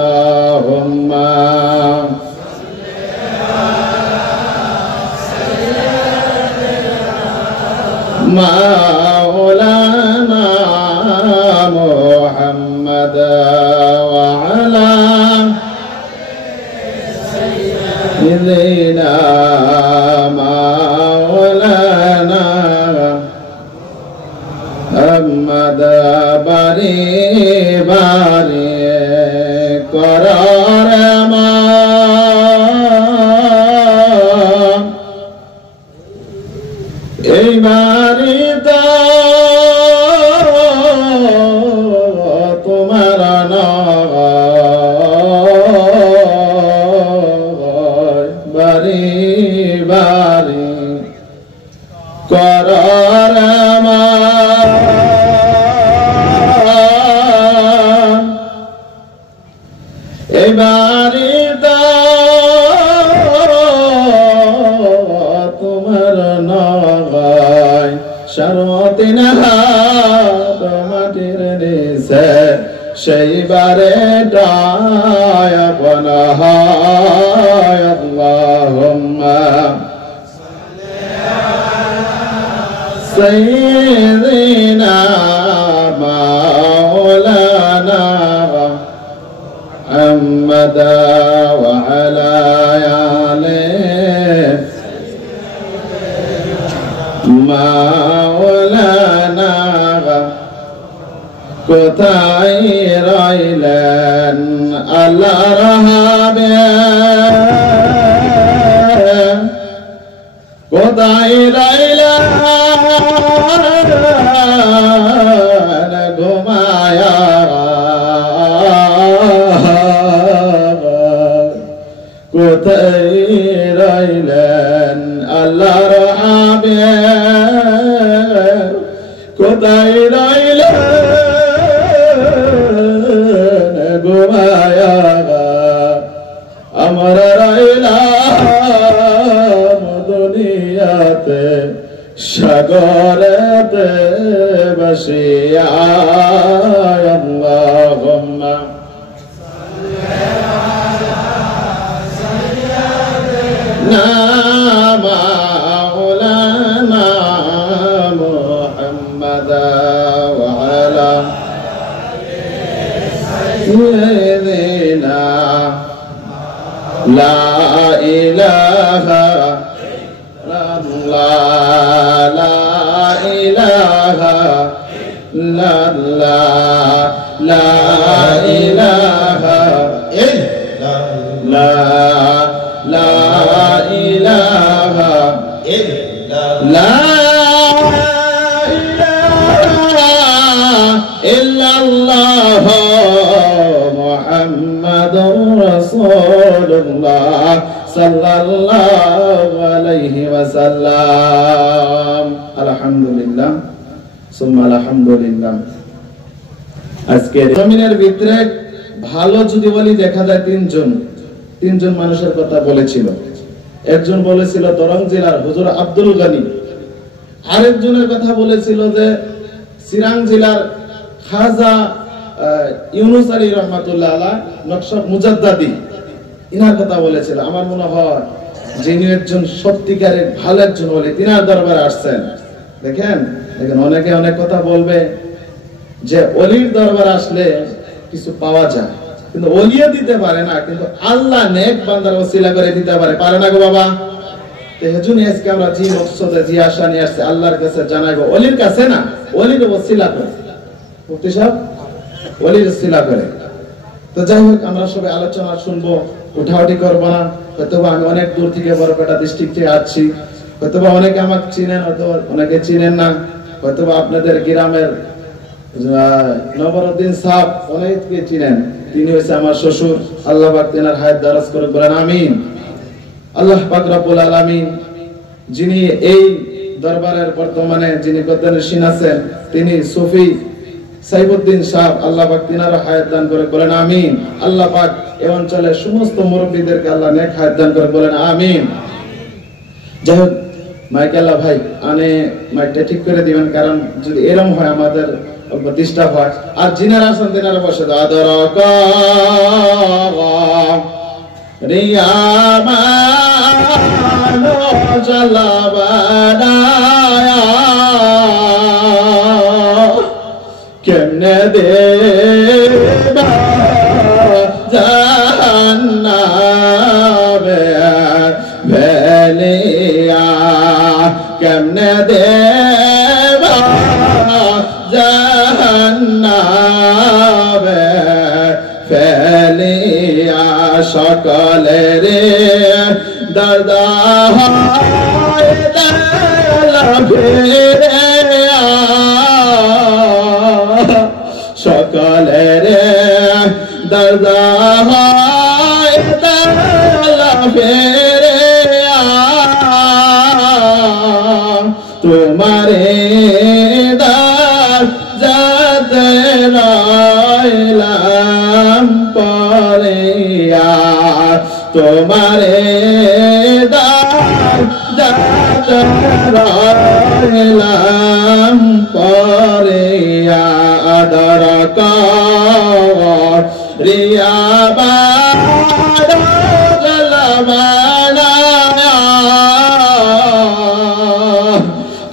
اللهم مولانا محمد وعلى سيدنا مولانا محمد বারে বারে করার এই বাড়িতে তোমার বাড়ি বাড়ি করার এই বাড়িতে তোমার নগায় সারতিন হাত মাটির নিচে সেইবারে ডায় বনহায় আল্লাহুম্মা সাইয়্যিদিনা মাওলানা محمد وعلى آله مولانا কোথায় রইলেন আল্লাহ রহাবে কোথায় রইলেন ঘুমায়া কোথায় রইলেন আল্লাহর হাবিব কোথায় রইলেন ঘুমায়া আমরা রইলাম দুনিয়াতে সাগরেতে বসিয়া আল্লাহুম্মা مولانا محمد وعلى سيدنا لا إله إلا الله لا إله إلا الله لا إله إلا الله لا إله إلا لا إله إلا الله محمد رسول الله صلى الله عليه وسلم الحمد لله ثم الحمد لله আজকে জমিনের ভিতরে ভালো যদি বলি দেখা যায় তিনজন মানুষের কথা বলেছিল। একজন বলেছিল দরং জেলার হুজুর আব্দুল গনি, আরেকজনের কথা বলেছিল যে সিরাং জেলার খাজা ইউনুস আলী রহমাতুল্লাহ আলাহ নকশব মুজাদ্দাদি, ইনার কথা বলেছিল। আমার মনে হয় যিনি একজন সত্যিকারের ভালো একজন বলে তিনার দরবারে আসছেন। দেখেন অনেকে অনেক কথা বলবে যে অলির দরবারে আসলে কিছু পাওয়া যায়, কিন্তু ওলিয়া দিতে পারে না, কিন্তু আল্লাহ নেক বান্দার ওসিলা করে দিতে পারে। পারে না গো বাবা? তেজুনি আজকে আমরা জি মকসদে জি আশা নিয়ে আসছে আল্লাহর কাছে জানাইবো, ওলির কাছে না, ওলির ওসিলা করে। মুফতি সাহেব ওলির ওসিলা করে। তো যাই হোক, আমরা সবাই আলোচনা শুনবো, উঠাউঠি করবো না। হয়তোবা আমি অনেক দূর থেকে বরপেটা ডিস্ট্রিক্ট থেকে আসছি, হয়তোবা অনেকে আমাকে চিনেন, হয়তো অনেকে চিনেন না। হয়তোবা আপনাদের গ্রামের নবরউদ্দিন সাহেব অনেকে চিনেন, তিনি হচ্ছে আমার শ্বশুর। আল্লাহ পাক তেনার হায়াত দারাজ করে বলেন আমিন। আল্লাহ পাক রব্বুল আলামিন যিনি এই দরবারের বর্তমানে যিনি গদ্দানশীন আছেন, তিনি সুফি সাইফুদ্দিন সাহেব, আল্লাহ পাক তিনার হায়াত দান করে বলেন আমিন। আল্লাহ পাক এই অঞ্চলের সমস্ত মুরব্বীদেরকে আল্লাহ নেক হায়াত দান করে বলেন আমিন। যাই হোক, মাইক আল্লাহ ভাই আনে মাইকটা ঠিক করে দিবেন, কারণ যদি এরকম হয় আমাদের ডিস্টার্ব হয়। আর জিনারা আছেন তিনারা বসে আদরক রিয়ামানো জালাবানায়া কেমনে দেবা জান্নাবে ভেলিয়া কেমনে দেবা জান্নাবে ফেলিয়া সকলের দাদা হয় সকলের দাদা হয় তোমারে যাতে রইলাম পরিয়া তোমারে যাতে রইলাম পরিয়া আদরক রিয়া বাদা জলবানা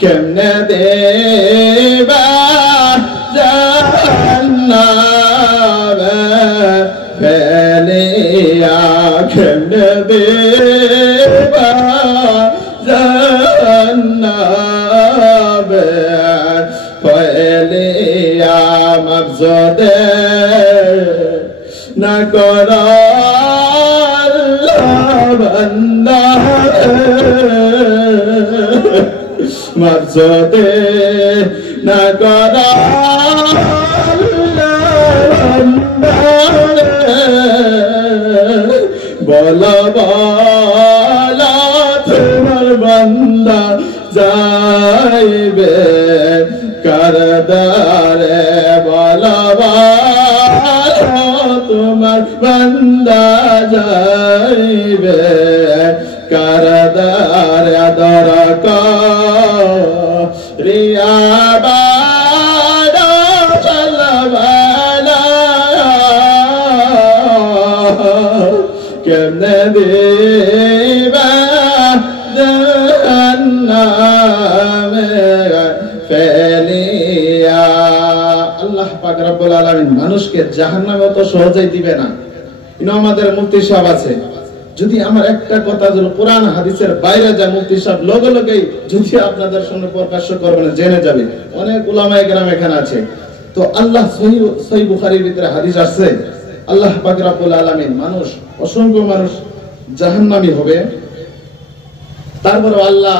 কেমনে দেবা জান্নাবে ফেলিয়া কেমনে দেবা জান্নাবে ফেলিয়া মকসদে না করা বান্দা মকসদে না করা বলা বলা তোমার বান্দা যাইবে করদারে বলা বলা তোমার বান্দা যাইবে করদারে আদরক রিয়া বাদা চলবালা কেমনে দেবা জান্নামে ফেলিয়া। আল্লাহ পাক রব্বুল আলামিন মানুষকে জাহান্নামে তো সহজেই দিবে না। আমাদের মুফতি সাহেব আছে, যদি আমার একটা কথা যদি কোরআন হাদিসের বাইরে যায় মুফতি সাহেব লগে লগেই যদি আপনাদের সামনে প্রকাশ করবেন জেনে যাবে। অনেক উলামায়ে কেরাম এখানে আছে। তো আল্লাহ সহিহ বুখারীর ভিতরে হাদিস আছে, আল্লাহ পাক রব্বুল আলামিন মানুষ অসংখ্য মানুষ জাহান্নামী হবে, তারপরে আল্লাহ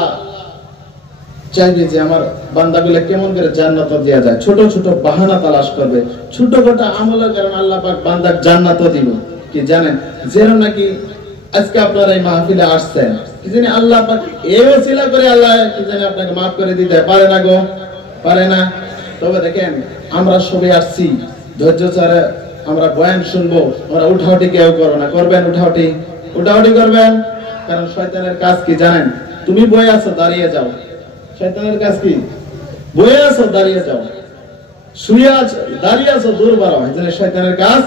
চাইবে যে আমার বান্দাগুলো কেমন করে জান্নাত দেয়া যায়। ছোট ছোট বাহানা তালাশ করবে, ছোটখাটো আমলের কারণে আল্লাহ পাক বান্দাকে জান্নাত দিব। কি জানেন, যেরকম নাকি আজকে আপনারা এই মাহফিলে আসছেন, কি জানি আল্লাহ পাক এই ওসিলা করে আল্লাহ কি জানি আপনাকে মাফ করে দিতে পারে না গো, পারে না। তবে দেখেন আমরা সবাই আসছি ধৈর্য ধরে আমরা বয়ান শুনবো, আমরা উঠাউটি কেউ করো না, করবেন উঠাউটি করবেন। কারণ শয়তানের কাজ কি জানেন, তুমি বয়ে আছো দাঁড়িয়ে যাও। শয়তানের কাজ কি, বয়ে আছো দাঁড়িয়ে যাও, শুয়ে আছো দাঁড়িয়ে আছো দূর বাড়াও। শয়তানের কাজ,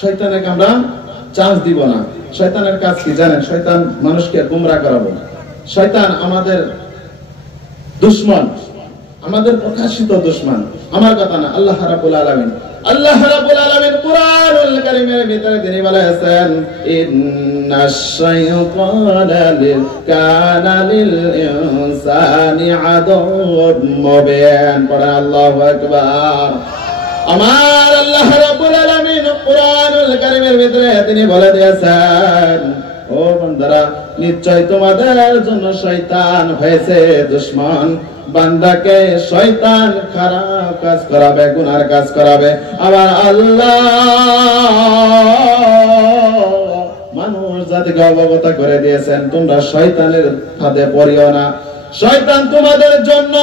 শয়তানকে আমরা চান্স দিব না। শয়তানের কাজ কি জানেন, শয়তান মানুষকে গুমরাহ করাবো। শয়তান আমাদের দুশমন, আমাদের প্রকাশিত দুশমন, আমার কথা না, আল্লাহ রাব্বুল আলামিন। আল্লাহ রাব্বুল আলামিন কুরআনুল কারীমের ভিতরে তিনি বলেছেন ইন্নাশ শাইতানা কানা লিল ইনসানি আদুওয়াম মুবিন। পড়া আল্লাহু আকবার। আমার আল্লাহ রাব্বুল আলামিন কুরআনুল কারীমের ভিতরে তিনি বলে দিয়েছেন, ও বান্দারা নিশ্চয় তোমাদের জন্য শয়তান হয়েছে দুশমন। বান্দাকে শয়তান খারাপ কাজ করাবে, গুনার কাজ করাবে। আবার আল্লাহ মানুষ জাতিকে অবগত করে দিয়েছেন তোমরা শয়তানের ফাঁদে পড়িও না। শয়তান তোমাদের জন্য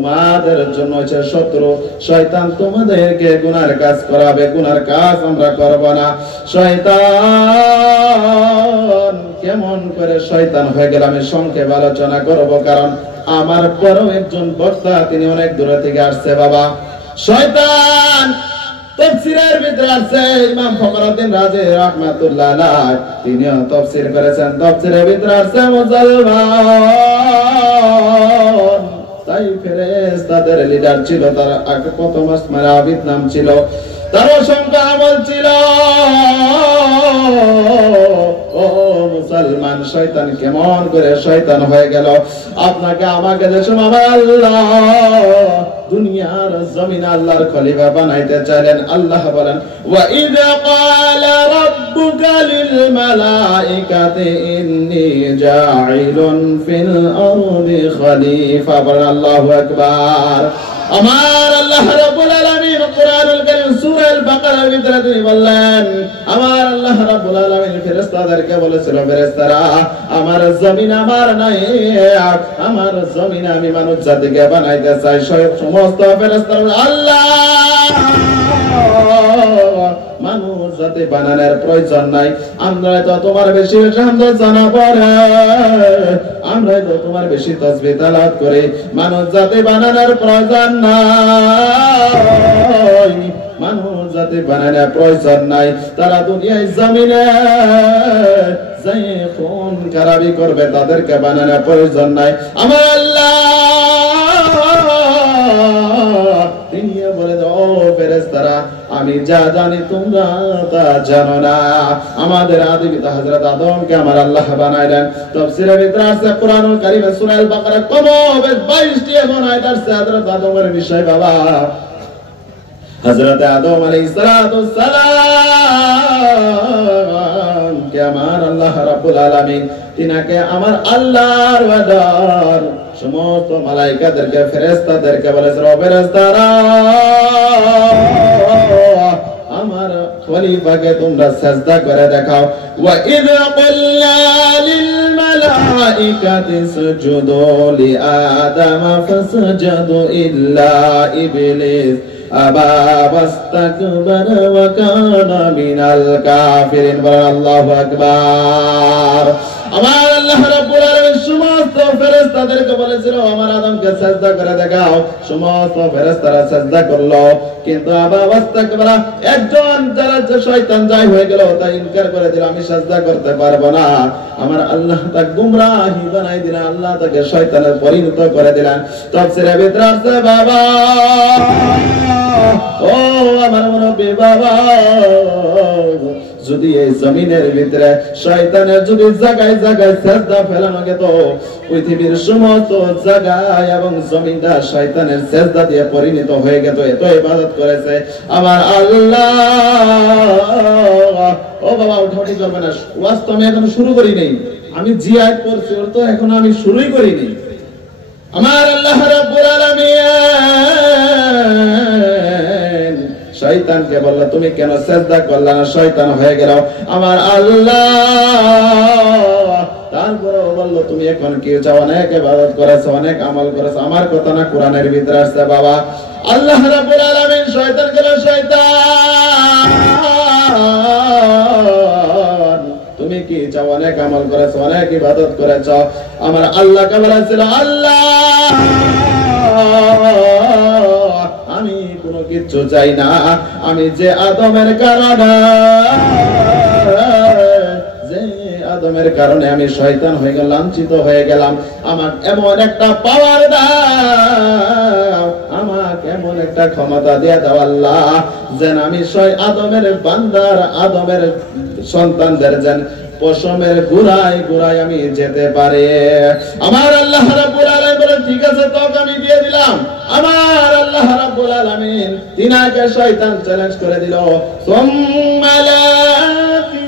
তোমাদের জন্য হচ্ছে শত্রু। শয়তান তোমাদেরকে গুনার কাজ করাবে, গুনার কাজ আমরা করব না। শয়তান কেমন করে শয়তান হয়ে গেল আমি সংক্ষেপে আলোচনা করব, কারণ আমার পরও একজন বক্তা তিনি অনেক দূরে থেকে আসছে। বাবা, শয়তান তাফসীরের ভিতরে আছে, ইমাম ফখরুদ্দিন রাজি রাহমাতুল্লাহ আলাইহি তিনিও তাফসীর করেছেন। তাফসীরের ভিতরে আছে মুজাল্লাল, তাই ফেরেশতাদের লিডার ছিল, তার আগে প্রথম আসমানে আবিদ নাম ছিল, তার অসংখ্য আমল ছিল। ও মুসলমান, শয়তান কেমন করে শয়তান হয়ে গেল? আপনাকে আমাকে যে সময় আল্লাহ দুনিয়ার জমিন আল্লাহর খলিফা বানাইতে চাইলেন, আল্লাহ বলেন ওয়া ইযা ক্বালা রাব্বুকা লিল মালাইকাতি ইন্নী জাঈলুন ফিল আরদি খলিফা। বলেন আল্লাহু আকবার। আমার আল্লাহ রাব্বুল আলামিন কুরআনুল কারীম সূরা আল বাকারার ভিতরে তিনি বললেন, আমার আল্লাহ রাব্বুল আলামিন ফেরেশতাদেরকে বলেছিল, ফেরেশতারা আমার জমিন আমার নাই, আমার জমিন আমি মানব জাতিকে বানাইতে চাই। সমস্ত ফেরেশতারা আল্লাহ মানুষ জাতি বানানোর প্রয়োজন নাই, আমরা তো তোমার বেশি বেশি হামদ জানা পড়ে, আমরা তো তোমার বেশি তাসবিহ তেলাওয়াত করি, মানুষ জাতি বানানোর প্রয়োজন নাই, মানুষ জাতি বানানোর প্রয়োজন নাই। তারা দুনিয়ায় জমিনে যাই খুন খারাপি করবে, তাদেরকে বানানোর প্রয়োজন নাই। আমার আল্লাহ তিনি বলে ও ফেরেশতারা আমি যা জানি তোমরা তা জানো না। আমাদের আদি পিতা হযরত আদমকে আমার আল্লাহ বানাইলেন। তাফসীরের ভিতরে আছে কুরআনুল কারীমে সূরা আল বাকারা কমবে 22টি এমন আয়াত আছে হযরত আদমের বিষয়। বাবা, হযরত আদম আলাইহিস সালাতু সালাম কে আমার আল্লাহ রাব্বুল আলামিন তিনাকে আমার আল্লাহর ওয়াদার সমস্ত মালায়েকাদেরকে ফেরেশতাদেরকে বলেছে, ও ফেরেশতারা আমার খলিফাকে তোমরা সিজদা করে দেখাও। ওয়া ইয ক্বালনা লিল মালাইকাতি ইসজুদু লি আদম ফাসজাদু ইল্লা ইবলিস আবা ওয়াস্তাকবারা ওয়া কানা মিনাল কাফিরিন। আল্লাহু আকবার। আমার আল্লাহ রাব্বুল আলামিন সমস্ত ফেরেশতাদেরকে বলেছিল আমার আদমকে সিজদা করে দেখাও। সমস্ত ফেরেশতারা সিজদা করলো, কিন্তু আবা ওয়াস্তাকবারা একজন যারা শয়তান যাই হয়ে গেল, তাই ইনকার করে দিল, আমি সিজদা করতে পারবো না। আমার আল্লাহ তাকে গুমরাহি বানাই দিলেন, আল্লাহ তাকে শয়তানে পরিণত করে দিলেন। তাফসীরের ভিতরে আছে বাবা, ও আমার মুরব্বি বাবা, যদি এই জমিনের ভিতরে শয়তানের যদি জায়গায় জায়গায় সিজদা ফেলানো যেত, পৃথিবীর সমস্ত জায়গায় এবং জমিনটা শয়তানের সিজদা দিয়ে পরিণত হয়ে যেত। এত ইবাদত করেছে আমার আল্লাহ। ও বাবা, উঠাউঠি করবে না, ওয়াজ তো আমি এখন শুরু করি নাই, আমি জি আয়াত পড়ছি, ওর তো এখন আমি শুরুই করিনি। আমার আল্লাহ রাব্বুল আলামিন শয়তানকে বলল তুমি কেন সিজদা করলে না, শয়তান হয়ে গেল। আমার আল্লাহ তারপরে বলল তুমি এখন কি চাও, অনেক ইবাদত করেছো, অনেক আমল করেছো, আমার কথা না কোরআনের ভিতরে আসছে। বাবা, আল্লাহ রাব্বুল আলামিন শয়তানকে বলল শয়তান তুমি কি চাও, অনেক আমল করেছো, অনেক ইবাদত করেছো। আমার আল্লাহকে বলেছিল আল্লাহ আমি কোনো কিছু চাই না, আমি যে আদমের কারণে আমি শয়তান হয়ে গেলাম, লাঞ্ছিত হয়ে গেলাম, আমার এমন একটা পাওয়ার দাও, আমাকে এমন একটা ক্ষমতা দিয়ে দাও আল্লাহ, যেন আমি আদমের বান্দার আদমের সন্তানদের যেন পশমের গুড়ায় গুড়ায় আমি যেতে পারে। আমার আল্লাহ রাব্বুল আলামিন বলেন ঠিক আছে, তোকে আমি দিয়ে দিলাম। আমার আল্লাহ রাব্বুল আলামিন তিনাকে শয়তান চ্যালেঞ্জ করে দিল, সুম্মা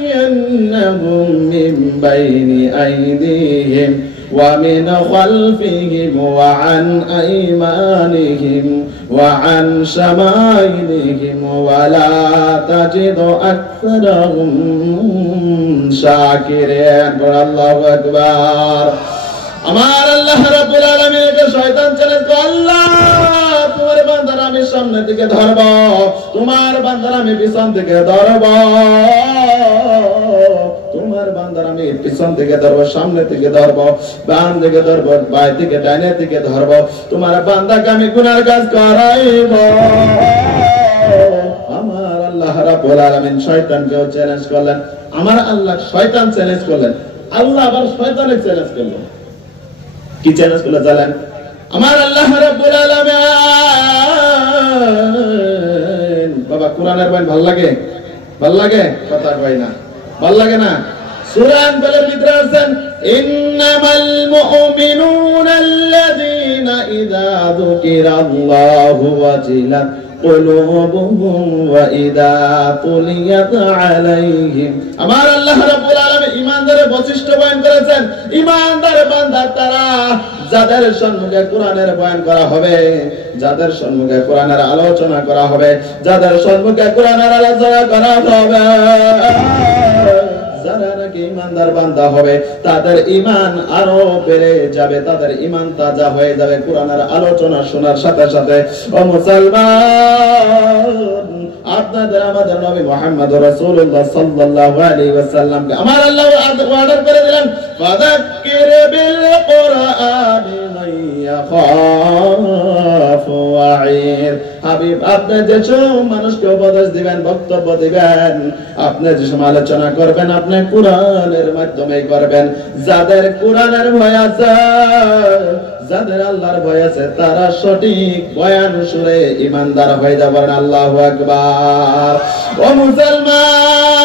লাকিয়ান্নাহুম মিন বাইনি আইদিহিম ওয়া মিন খালফিহিম ওয়া আন আইমানিহিম ওয়া আন শামাইলিহিম ওয়া লা তাজিদু আকসারাহুম শাকিরিন। আল্লাহু আকবার। আমার আল্লাহ রাব্বুল আলামিনকে শয়তান চ্যালেঞ্জ করে, আল্লাহ সামনে থেকে ধরব, তোমার বান্দার আমি পিছন থেকে ধরব, তোমার বান্দার আমি পিছন থেকে ধরবো, সামনে থেকে ধরবো, বাম থেকে ধরবো, বাঁ থেকে ডাইনে থেকে ধরবো, তোমার বান্দাকে আমি গুনার কাজ করাইব। আমার আল্লাহ রাব্বুল আলামিন শয়তানকেও চ্যালেঞ্জ করলেন, আমার আল্লাহ শয়তান চ্যালেঞ্জ করলেন, আল্লাহ আবার শয়তানের চ্যালেঞ্জ করলেন। কি চ্যালেঞ্জ করলে জানেন? আমার আল্লাহ রাব্বুল আলামিন, বাবা কোরআনের বয়ান ভাল লাগে? ভাল লাগে? কথা কই না, ভাল লাগে না? সূরা আনফালের ভিতরে আছেন, ইন্নামাল মুমিনুনা আল্লাযীনা ইযা যুকিরাল্লাহু ওয়াজিলাত কুলুবুহুম ওয়া ইযা তুলিয়াত আলাইহিম। আমার আল্লাহ রাব্বুল আলামিন ঈমানদারের বৈশিষ্ট্য বয়ান করেছেন। ঈমানদার বান্দা তারা যাদের সম্মুখে কোরআনের বয়ান করা হবে, যাদের সম্মুখে কোরআনের আলোচনা করা হবে, যাদের সম্মুখে কোরআনের আলোচনা করা হবে, যারা নাকি ঈমানদার বান্দা হবে তাদের ঈমান আরো বেড়ে যাবে, তাদের ঈমান তাজা হয়ে যাবে কোরআনের আলোচনা শোনার সাথে সাথে। ও মুসলমান, আপনাদের আমাদের নবী মুহাম্মদ রাসূলুল্লাহ সাল্লাল্লাহু আলাইহি ওয়াসাল্লামকে আমার আল্লাহ অর্ডার করে দিলেন, ফাযাক্কির বিল কুরআনি মান ইয়াখাফু ওয়াঈদ। হাবিব, আপনি যেসব মানুষকে উপদেশ দিবেন, বক্তব্য দিবেন, আপনি যেসব আলোচনা করবেন, আপনি কোরআনের মাধ্যমে করবেন। যাদের কোরআনের ভয় আছে, যাদের আল্লাহর ভয় আছে, তারা সঠিক বয়ান শুনে ঈমানদার হয়ে যাবেন। আল্লাহু আকবার। ও মুসলমান,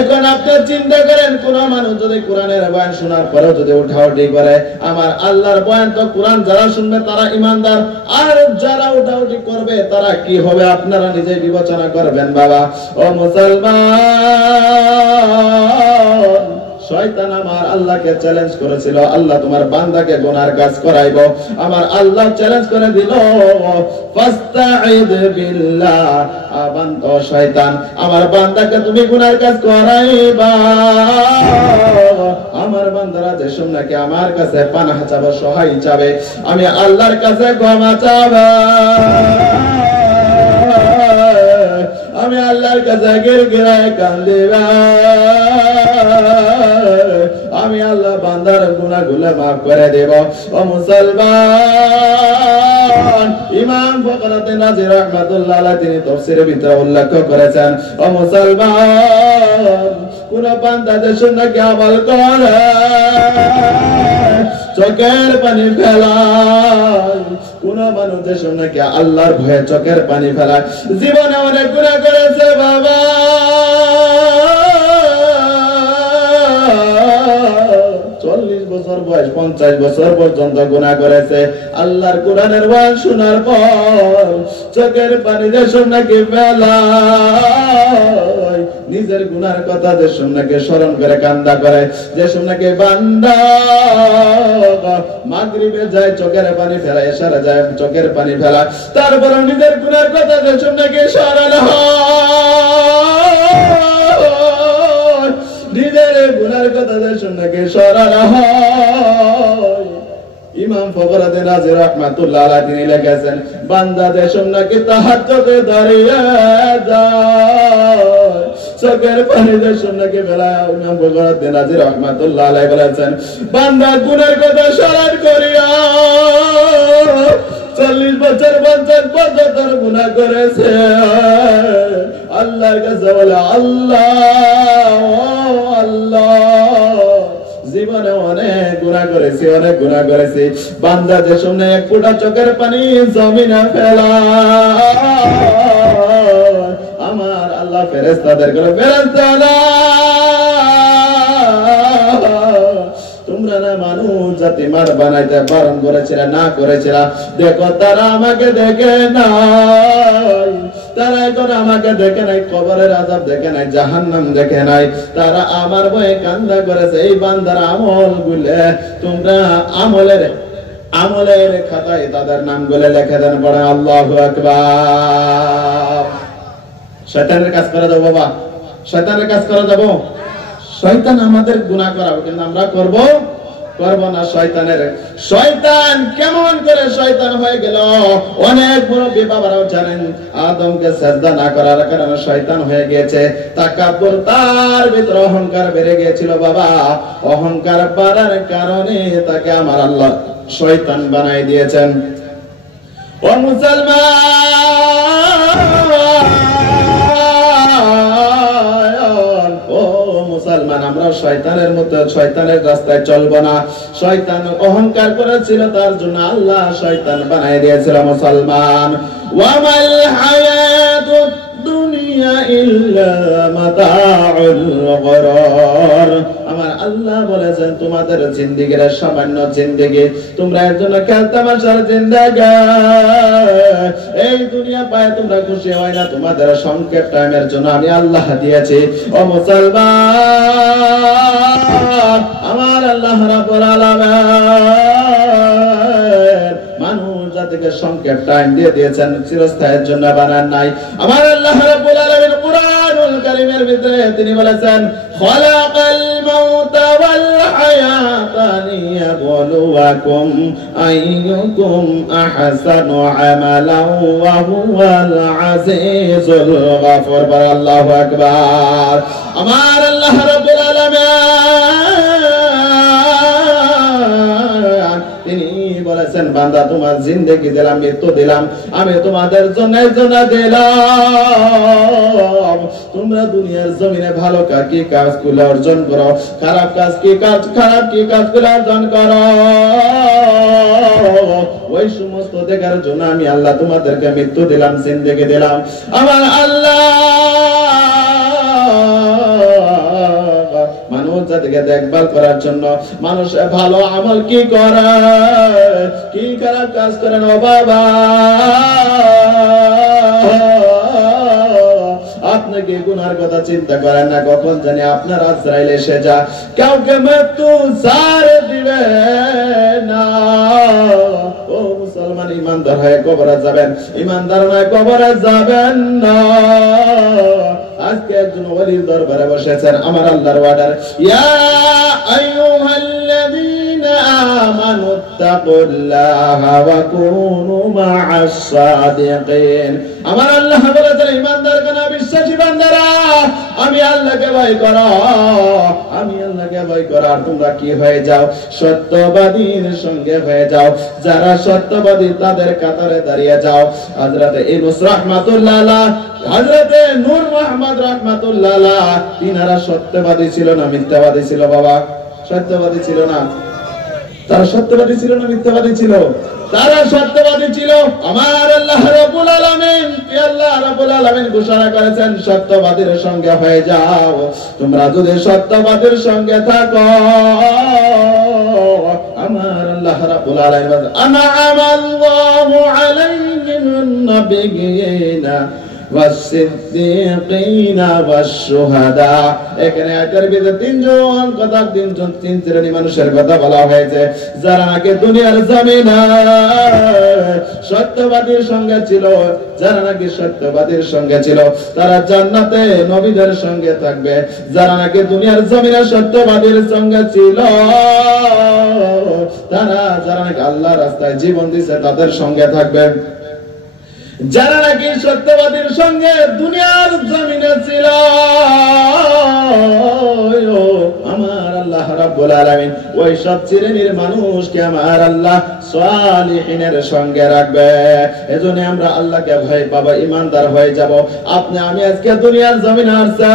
এখন আপনি চিন্তা করেন, কোন মানুষ যদি কোরআনের বয়ান শোনার পরেও যদি উঠাউঠি করে, আমার আল্লাহর বয়ান তো কোরআন যারা শুনবে তারা ঈমানদার, আর যারা উঠাউঠি করবে তারা কি হবে? আপনারা নিজেই বিবেচনা করবেন বাবা। ও মুসলমান, শয়তান আমার আল্লাহকে চ্যালেঞ্জ করেছিল, আল্লাহ তোমার বান্দাকে গুনার কাজ করাইব। আমার আল্লাহ চ্যালেঞ্জ করে দিল, ফাস্তাঈদ বিল্লাহ, বান্দা শয়তান আমার বান্দাকে তুমি গুনার কাজ করাইবা। আমার বান্দারা যে নাকি আমার কাছে পানাহ চাবে, সহায় চাবে, আমি আল্লাহর কাছে ক্ষমা চাবে, আমি আল্লাহর কাছে গিরগিরায় কান্দিবা, আমি আল্লাহ বান্দার গুনাহগুলো মাফ করে দেব। ও মুসলমান, ইমাম ফখরুদ্দিন রাজি রাহমাতুল্লাহ আলাইহি তিনি তাফসীরের ভিতরে উল্লেখ করেছেন, ও মুসলমান, কোন বান্দা যে সুন্নাহকে আমল করে, চোখের পানি ফেলায়, কোন মানুষ যে সুন্নাহকে আল্লাহর ভয়ে চোখের পানি ফেলায়, জীবনে অনেক গুনাহ করেছে বাবা, 40 বছর বয়স 50 বছর পর্যন্ত গুনাহ করেছে, আল্লাহর কোরআনের ওয়াজ শোনার পর চোখের পানি যে সুন্নাহকে ফেলায়, নিজের গুনার কথা যে সুন্নাহকে স্মরণ করে কান্না করে, যে সুন্নাহকে বান্দা মাগরিবে যায় চোখের পানি ফেলায়, এশারে যায় চোখের পানি ফেলায়, তারপর নিজের গুনার কথা যে সুন্নাহকে স্মরণ হয়, নিজের গুনার কথা যে সুন্নাহকে স্মরণ হয়। ইমাম ফখরুদ্দিন রাজি রাহমাতুল্লাহ আলাইহি তিনি লিখেছেন, বান্দা যে সুন্নাহকে তাহাজ্জুদে দাঁড়িয়ে যায়, চোখের পানি যে সুন্নাহকে ফেলায়, ইমাম ফখরুদ্দিন রাজি রাহমাতুল্লাহ আলাইহি বলেছেন, বান্দা গুনার কথা স্মরণ করিয়া 40 বছর 50 বছর গুনাহ করেছে, আল্লাহর কাছে বলে, আল্লাহ আল্লাহ, জীবনে অনেক গুনাহ করেছি, অনেক গুনাহ করেছি, বান্দা যে শুনে এক ফোঁটা চোখের পানি জমিনে ফেলায়, আমার আল্লাহ ফেরেশতাদের করে, ফেরেশতারা তোমরা না মানুষ জাতি মার বানাইতে বারণ করেছিল, না করেছিল, দেখো তারা আমাকে দেখে নাই, তারা এখন আমাকে দেখে নাই, কবরের আযাব দেখে নাই, জাহান্নাম দেখে নাই, তারা আমার ভয়ে কান্না করেছে। এই বান্দার আমল গুলো তোমরা আমলের খাতায় তাদের নাম গুলো লিখে দেন, পড়ে আল্লাহু আকবার। শয়তানের কাজ করে দেবো বাবা, শয়তানের কাজ করে দেবো, শয়তান আমাদের গুনাহ করাবে, কিন্তু আমরা করব করব না শয়তানের। শয়তান কেমন করে শয়তান হয়ে গেল? অনেক মুরব্বী বাবারাও জানেন, আদমকে সিজদা না করার কারণে শয়তান হয়ে গিয়েছে। তাকাব্বুর, তার ভিতরে অহংকার বেড়ে গিয়েছিল বাবা। অহংকার বাড়ার কারণে তাকে আমার আল্লাহ শয়তান বানাই দিয়েছেন। ও মুসলমান, আমরা শয়তানের মতো শয়তানের রাস্তায় চলবো না। শয়তান অহংকার করেছিল, তার জন্য আল্লাহ শয়তান বানাই দিয়েছিল মুসলমান। ওয়ামাল হায়াতুদ দুনিয়া ইল্লা মাতাউল গুরুর। আমার আল্লাহ বলেছেন তোমাদের জিন্দেগির সামান্য জিন্দেগি, তোমরা এর জন্য খেলতামাশার জিন্দেগি। এই দুনিয়া পায় তোমরা খুশি হয় না, তোমাদের সংক্ষেপ টাইমের জন্য আমি আল্লাহ দিয়েছি। ও মুসলমান, আমার আল্লাহ রাব্বুল আলামিন মানুষ জাতিকে সংক্ষেপ টাইম দিয়ে দিয়েছেন, চিরস্থায়ীর জন্য বানান নাই। আমার আল্লাহ রাব্বুল আলামিন কুরআনুল কারীমের ভিতরে তিনি বলেছেন, খালাকাল মাউতা ওয়াল হায়াতা লিয়াবলুয়াকুম আইয়ুকুম আহসানু আমালান ওয়া হুয়াল আজিজুল গফুর। আল্লাহু আকবার। আমার আল্লাহ রাব্বুল আলামিন তিনি বলেছেন, বান্দা তোমার জিন্দেগি দিলাম, মৃত্যু দিলাম, আমি তোমাদের জন্য দিলাম। তোমরা দুনিয়ার জমিনে ভালো কি কাজগুলো অর্জন করো, খারাপ কি কাজগুলো অর্জন করো। ওই সমস্ত দেখার জন্য আমি আল্লাহ তোমাদেরকে মৃত্যু দিলাম, জিন্দেগি দিলাম। আমার আল্লাহ মানুষ জাতিকে দেখভাল করার জন্য মানুষ ভালো আমল কি করে, কি খারাপ কাজ করে না বাবা। আপনি কি গুনার কথা চিন্তা করেন না? কখন জানি আপনার আজরাইল এসে যা, কাউকে মৃত্যু ছাড় দিবে না। ও মুসলমান, ইমানদার হয়ে কবরে যাবেন, ইমানদার নয় কবরে যাবেন না। আজকে একজন ওলির দরবারে বসেছেন, আমার আল্লাহর ওয়ার্ডার, ইয়া আইয়ুহাল্লাযীনা আমানুত্তাকুল্লাহা ওয়া কুনু মা'আস সাদিকিন। আমার আল্লাহ বলেছেন, ইমানদারগণ, বিশ্বাসী বান্দারা, আমি আল্লাহকে ভয় করো, আমি আল্লাহকে ভয় করো, আর তোমরা কি হয়ে যাও? সত্যবাদীর সঙ্গে হয়ে যাও। যারা সত্যবাদী তাদের কাতারে দাঁড়িয়ে যাও। হযরতে ইউনূস রাহমাতুল্লাহ আলাইহি, হযরতে নূর মুহাম্মদ রাহমাতুল্লাহ আলাইহি, তিনারা সত্যবাদী ছিল না মিথ্যাবাদী ছিল বাবা? সত্যবাদী ছিল না? তারা সত্যবাদী ছিল না মিথ্যাবাদী ছিল? তারা সত্যবাদী ছিল। আমার আল্লাহ রাব্বুল আলামিন, আল্লাহ রাব্বুল আলামিন ঘোষণা করেছেন, সত্যবাদীর সঙ্গে হয়ে যাও। তোমরা যদি সত্যবাদীর সঙ্গে থাকো, আমার আল্লাহ রাব্বুল আলামিন, আনআমা আল্লাহু আলাইহিম নাবিয়্যিনা ওয়াস-সিদ্দীকিনা ওয়াশ-শুহাদা। এখানে আয়াতের ভিতরে তিন শ্রেণী মানুষের কথা বলা হয়েছে, যারা নাকি দুনিয়ার জমিনে সত্যবাদীর সঙ্গে ছিল। যারা নাকি সত্যবাদীর সঙ্গে ছিল তারা জান্নাতে নবীদের সঙ্গে থাকবে। যারা নাকি দুনিয়ার জমিনে সত্যবাদীর সঙ্গে ছিল, যারা নাকি আল্লাহর রাস্তায় জীবন দিয়েছে তাদের সঙ্গে থাকবে। যারা নাকি সত্যবাদীর সঙ্গে দুনিয়ার জমিনে ছিল, আমার আল্লাহ রাব্বুল আলামিন ওই সব শ্রেণীর মানুষকে আমার আল্লাহ সালিহিনের সঙ্গে রাখবে। এজন্য আমরা আল্লাহকে ভয় পাবো, ইমানদার হয়ে যাব। আপনি আমি আজকে দুনিয়ার জমিনে আসছি,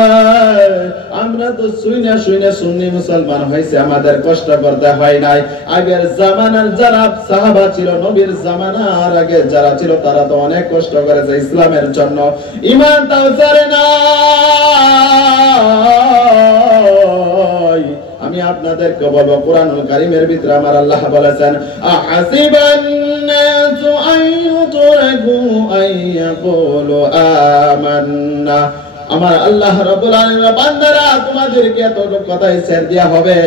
আমরা তো শুনে সুন্নি মুসলমান হয়েছে, আমাদের কষ্ট করতে হয় নাই। আগের জামানার যারা সাহাবা ছিল, নবীর জামানার আগে যারা ছিল, তারা তো অনেক কষ্ট করেছে ইসলামের জন্য, ঈমান তাও ছাড়ে না। আমি আপনাদেরকে বলবো, কুরআনুল কারীমের ভিতরে আমার আল্লাহ বলেছেন, আহাসিবান নাসু আন ইউতরাকু আন ইয়াকুলু আমান্না আমার আল্লাহ রাব্বুল আলামিন বান্দারা তোমাদেরকে এতটুকু কথাই ছেড়ে দেয়া হবে,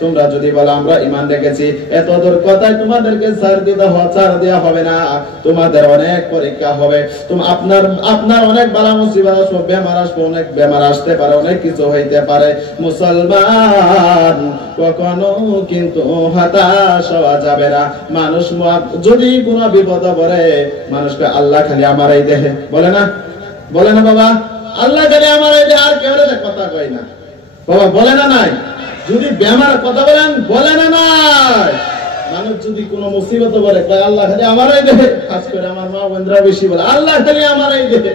তোমরা যদি বলো আমরা ঈমান রেখেছি, এতটুকু কথাই তোমাদেরকে ছাড় দেয়া হবে না। তোমাদের অনেক পরীক্ষা হবে, আপনার অনেক বালা মুসিবত আসবে, বেমার আসবে, অনেক বেমার আসতে পারে, অনেক কিছু হইতে পারে। মুসলমান কখনো কিন্তু হতাশ হওয়া যাবে না। মানুষ যদি কোনো বিপদে পড়ে, মানুষকে আল্লাহ খালি আমারই দেহে বলে না বাবা, আল্লাহ খালি আমারই দেহে, আর কেউ কথা কয় না বাবা, বলে না নাই? যদি বেমার কথা বলে না নাই? মানুষ যদি কোনো মুসিবত বলে আল্লাহ খালি আমারই দেহে, খাস করে আমার মা বোনরা বেশি বলে আল্লাহ খালি আমারই দেহে,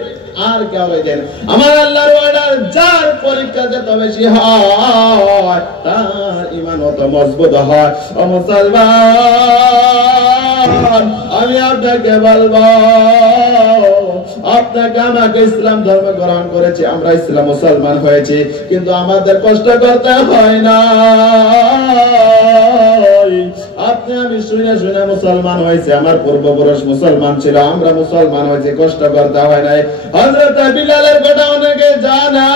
আর কেউ দেন। আমার আল্লাহর ওয়ার্ডার যার পরীক্ষা যত বেশি হয় তার ঈমান অত মজবুত হয়। ও মুসলমান, আমি আপনাকে বলবো, আপনাকে আমাকে ইসলাম ধর্ম গ্রহণ করেছি, আমরা ইসলাম মুসলমান হয়েছি, কিন্তু আমাদের কষ্ট করতে হয় না। আপনি আমি শুনে মুসলমান হয়েছে, আমার পূর্বপুরুষ মুসলমান ছিল, আমরা মুসলমান হয়েছি, কষ্ট করতে হয় নাই। হযরত বিলালের কথা অনেকে জানা,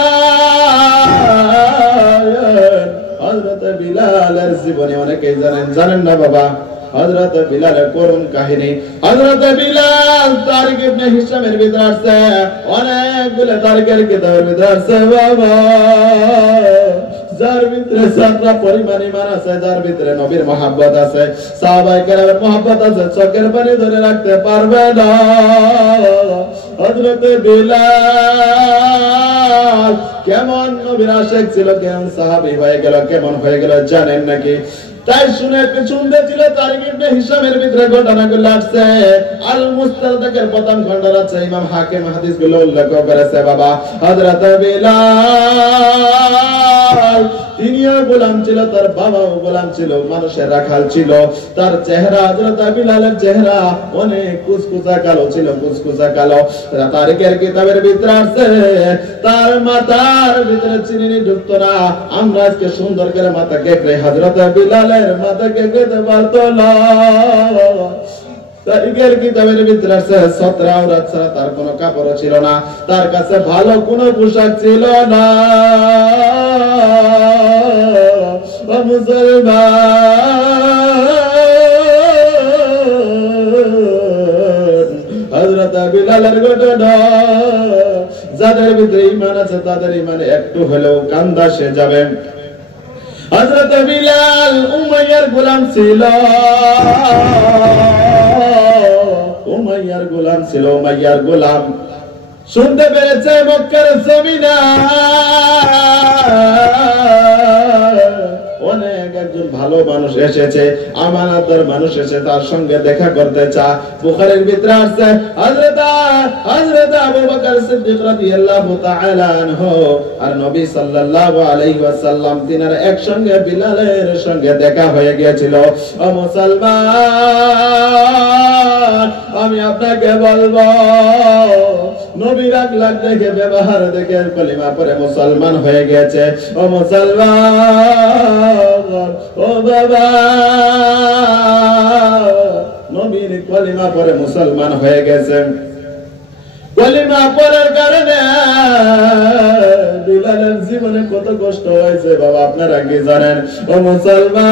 হযরত বিলালের জীবনে অনেকেই জানেন না বাবা। হযরত বিলালের করুণ কাহিনী, হযরত বিলাল তারিক ইবনে হিশামের ভিতরে আসছে, অনেকগুলো তারিকের কিতাবের ভিতরে আসছে বাবা, যার ভিতরে সাতটা পরিমাণ ঈমান আছে, যার ভিতরে নবীর মহব্বত আছে, সাহাবায়ে কেরামের মহব্বত আছে, চোখের পানি ধরে রাখতে পারবে না। হযরত বিলাল কেমন নবীর আশিক ছিল, কেমন সাহাবী হয়ে গেল, কেমন হয়ে গেল জানেন নাকি? তাই শুনে শুনতে ছিল তারিক ইবনে হিশামের ভিতরে ঘটনাগুলো আসছে, আল মুস্তাদরাকের প্রথম খণ্ড আছে, ইমাম হাকিম হাদিসগুলো উল্লেখ করেছে বাবা। হযরত বিলাল তিনিও গোলাম ছিল, তার বাবাও গোলাম ছিল, মানুষের রাখাল ছিল। তার চেহারা, হযরত বিলালের চেহারা অনেক কুচকুচা কালো ছিল, কুচকুচা কালো। তারিকের কিতাবের ভিতরে আছে তার মাথার ভিতরে চিনি ঢুকতো না। আমরা আজকে সুন্দর করে মাথা কেটে, হযরত বিলালের মাথা কেটে পারতো না। তারিকের কিতাবের ভিতরে আছে সতরা আওরাত ছাড়া তার কোনো কাপড় ছিল না, তার কাছে ভালো কোনো পোশাক ছিল না। মুসলমান, হযরত বিলালের ঘটনা, যাদের ভিতরে ঈমান আছে তাদের ঈমানে একটু হলেও কান্দা সে যাবে। হযরত বিলাল উমাইয়ার গোলাম ছিল, উমাইয়ার গোলাম ছিল, উমাইয়ার গোলাম শুনতে পেরেছে মক্কার জমিনে অনেক একজন ভালো মানুষ এসেছে, আমানতদার মানুষ এসে তার সঙ্গে দেখা করতে চায়। বুখারীর ভিতরে আছে হযরত আবু বকর সিদ্দিক রাদিয়াল্লাহু তাআলা আনহু আর নবী সাল্লাল্লাহু আলাইহি ওয়াসাল্লাম তিনারা একসঙ্গে বিলালের সঙ্গে দেখা হয়ে গিয়েছিল। ও মুসলমান, আমি আপনাকে বলবো, নবীর আকলাক দেখে, ব্যবহার দেখে কলিমা পড়ে মুসলমান হয়ে গেছে। ও মুসলমান, ও বাবা, নবীর কলিমা পড়ে মুসলমান হয়ে গেছে। কলিমা পড়ার কারণে বিলালের জীবনে কত কষ্ট হয়েছে বাবা, আপনারা কি জানেন? ও মুসলমান,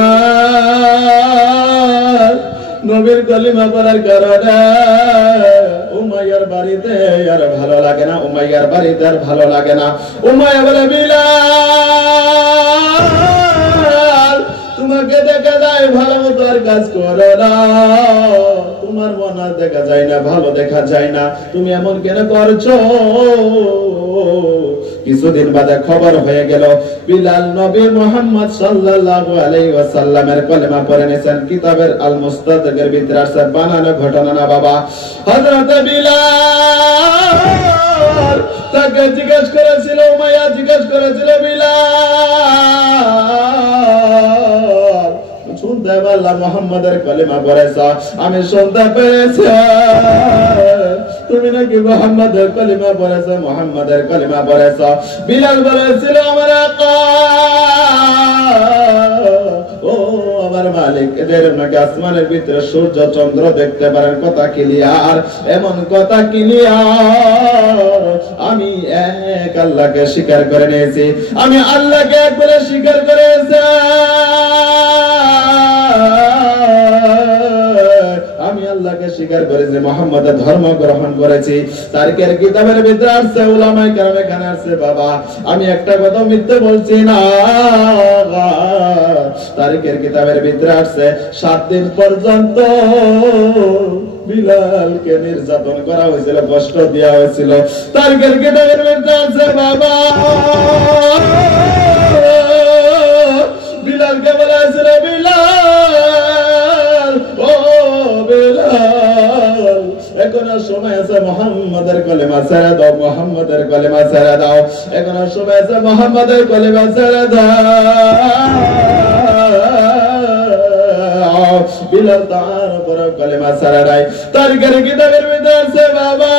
নবীর কলিমা পড়ার কারণে উমাইয়ার বাড়িতে আর ভালো লাগে না, উমাইয়ার বাড়িতে আর ভালো লাগে না। উমাইয়া বলে, বিলাল তোমাকে দেখা যায় ভালো মতো আর কাজ করো না, তোমার মন আর দেখা যায় না, ভালো দেখা যায় না, তুমি এমন কেন করছো? কিছুদিন বাদে খবর হয়ে গেল বিলাল নবী মুহাম্মদ সাল্লাল্লাহু আলাইহি ওয়াসাল্লামের কলেমা পড়ে নিয়েছেন। কিতাবের আল মুস্তাদরাকের ভিতরে আছে, বানানো ঘটনা না বাবা। হযরত বিলাল তাকে জিজ্ঞেস করেছিল, উমাইয়া জিজ্ঞেস করেছিল, বিলাল শুনতে পেলাম মুহাম্মাদের কলেমা পড়েছ, আমি শুনতে পেরেছি তুমি নাকি মুহাম্মাদের কলিমা পড়েছ, মুহাম্মাদের কলিমা পড়েছ। বিলাল বলেছিল, আমার আকা, ও আমার মালিক, এদের নাকি আসমানের ভিতরে সূর্য চন্দ্র দেখতে পারেন, কথা ক্লিয়ার, এমন কথা ক্লিয়ার, আমি এক আল্লাহকে স্বীকার করে নিয়েছি, আমি আল্লাহকে এক বলে স্বীকার করেছি, আমি আল্লাহকে স্বীকার করেছি, মুহাম্মদের ধর্ম গ্রহণ করেছি। তারিখের কিতাবের ভিতরে আসছে, উলামায়ে কেরাম এখানে আসছে, বাবা আমি একটা কথা মিথ্যে বলছি না। তারিখের কিতাবের ভিতরে আসছে 7 দিন পর্যন্ত বিলালকে নির্যাতন করা হয়েছিল, কষ্ট দেওয়া হয়েছিল। তারিখের কিতাবের ভিতরে আসছে, বাবা বিলালকে বলা হয়েছিল, বিলাল ও বিলাল এখনো সময় আছে, মুহাম্মাদের কলেমা ছেড়ে দাও, মুহাম্মাদের কলেমা ছেড়ে দাও, এখনো সময় আছে, মুহাম্মাদের কলেমা ছেড়ে দাও। বিলাল তার উপর কলেমা ছেড়ে দেয়। তারিখের কিতাবের ভিতরে আছে, বাবা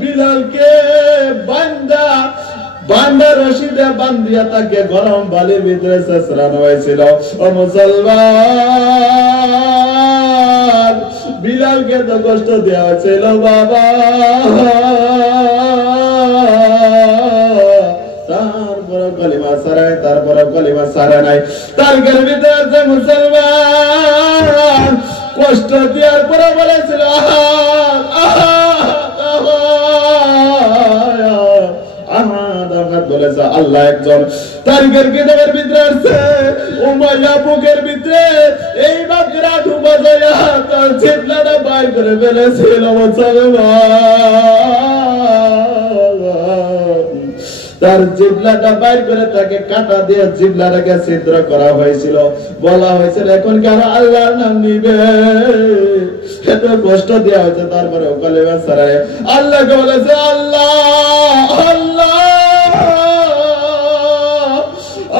বিলালকে বান্দা রশিদে বান্ধিয়া তাকে গরম বালির ভিতরে ছেঁচড়ানো হয়েছিল। ও মুসলমান, বিলালকে তো কষ্ট দেওয়া হয়েছিল বাবা, তারপরে কলিমা ছাড়ায়, তারপরে কলিমা ছাড়া নাই। তারিখের ভিতরে আছে, মুসলমান কষ্ট দেওয়ার পরে বলেছিল বলেছে আল্লাহ একজন। তারিখের কিতাবের ভিতরে আছে, উমাইয়া বুকের ভিতরে এই বাকরা ডুবা যায়, তার জিহ্বাটা বাইর করে ফেলেছিল। তার জিহ্বাটা বাইর করে তাকে কাঁটা দিয়ে জিহ্বাটাকে ছিদ্র করা হয়েছিল। বলা হয়েছিল এখন কেন আল্লাহর নাম নিবে, এত কষ্ট দেওয়া হয়েছে, তারপরে কলেমা ছাড়ায় আল্লাহকে বলেছে, আল্লাহ আল্লাহ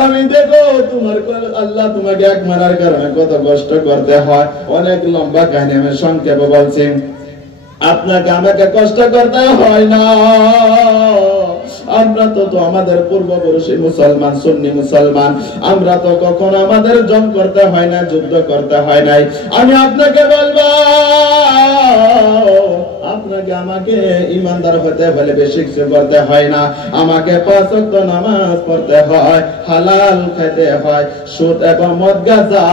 আমি দেখো তোমার আল্লাহ তোমাকে এক মারার কারণে কত কষ্ট করতে হয়। অনেক লম্বা কাহিনী আমি সংক্ষেপে বলছি, আপনাকে আমাকে কষ্ট করতে হয় না। আমরা তো আমাদের পূর্বপুরুষই মুসলমান, সুন্নি মুসলমান, আমরা তো কখনো আমাদের জং করতে হয় না, যুদ্ধ করতে হয় নাই। আমি আপনাকে বলবো, আপনাকে আমাকে ইমানদার হতে হলে বেশি কিছু করতে হয় না। আমাকে 5 ওয়াক্ত নামাজ পড়তে হয়, হালাল খেতে হয়, সুদ এবং মদ গাঁজা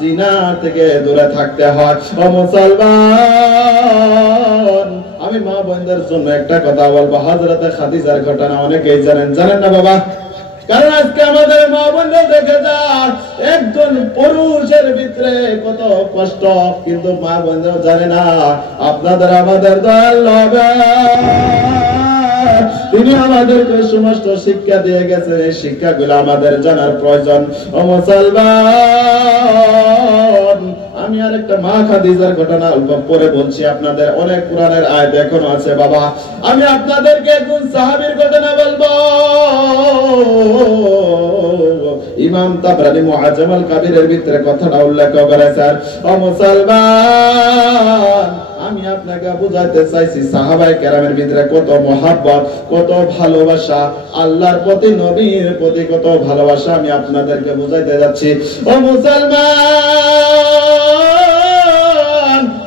জিনা থেকে দূরে থাকতে হয়। ও মুসলমান, আমি মা বোনদের জন্য একটা কথা বলবো, হযরতে খাদিজার ঘটনা অনেকেই জানেন, জানেন না বাবা? কারণ আজকে আমাদের মা বোনরা দেখে যান একজন পুরুষের ভিতরে কত কষ্ট, কিন্তু মা বোনরা জানে না। আপনাদের আমাদের দয়াল হবে, তিনি আমাদেরকে সমস্ত শিক্ষা দিয়ে গেছেন, এই শিক্ষাগুলো আমাদের জানার প্রয়োজন। ও মুসলমান, আমি আরেকটা মা খাদিজার ঘটনা অল্প পরে বলছি আপনাদের, অনেক কোরআনের আয়াত এখনো আছে বাবা। আমি আপনাদেরকে একজন সাহাবীর ঘটনা বলবো। ইমাম তাবরানী মুআজ্জাম আল কাবীরের ভিতরে কথাটা উল্লেখ করেছেন। ও মুসলমান, আমি আপনাকে বুঝাতে চাইছি সাহাবায়ে কেরামের ভিতরে কত মহব্বত, কত ভালোবাসা, আল্লাহর প্রতি, নবীর প্রতি কত ভালোবাসা আমি আপনাদেরকে বুঝাইতে যাচ্ছি। ও মুসলমান,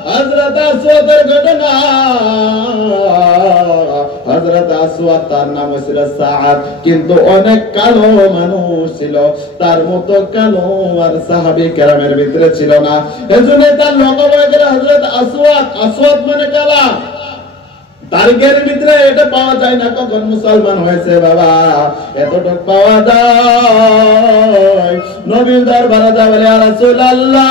হযরত আসওয়াদের ঘটনা। হযরত আসওয়াদ তার নাম ছিল সাআদ, কিন্তু অনেক কালো মানুষ ছিল, তার মতো কালো আর সাহাবী কেরামের ভিতরে ছিল না। এজন্য তার লকব হয়ে গেল হযরত আসওয়াদ। আসওয়াদ মানে কালা। তারিখের ভিতরে এটা পাওয়া যায় না কখন মুসলমান হয়েছে বাবা, এতটুক পাওয়া যায়। নবীর দরবারে যা বলে, ইয়া রাসূলুল্লাহ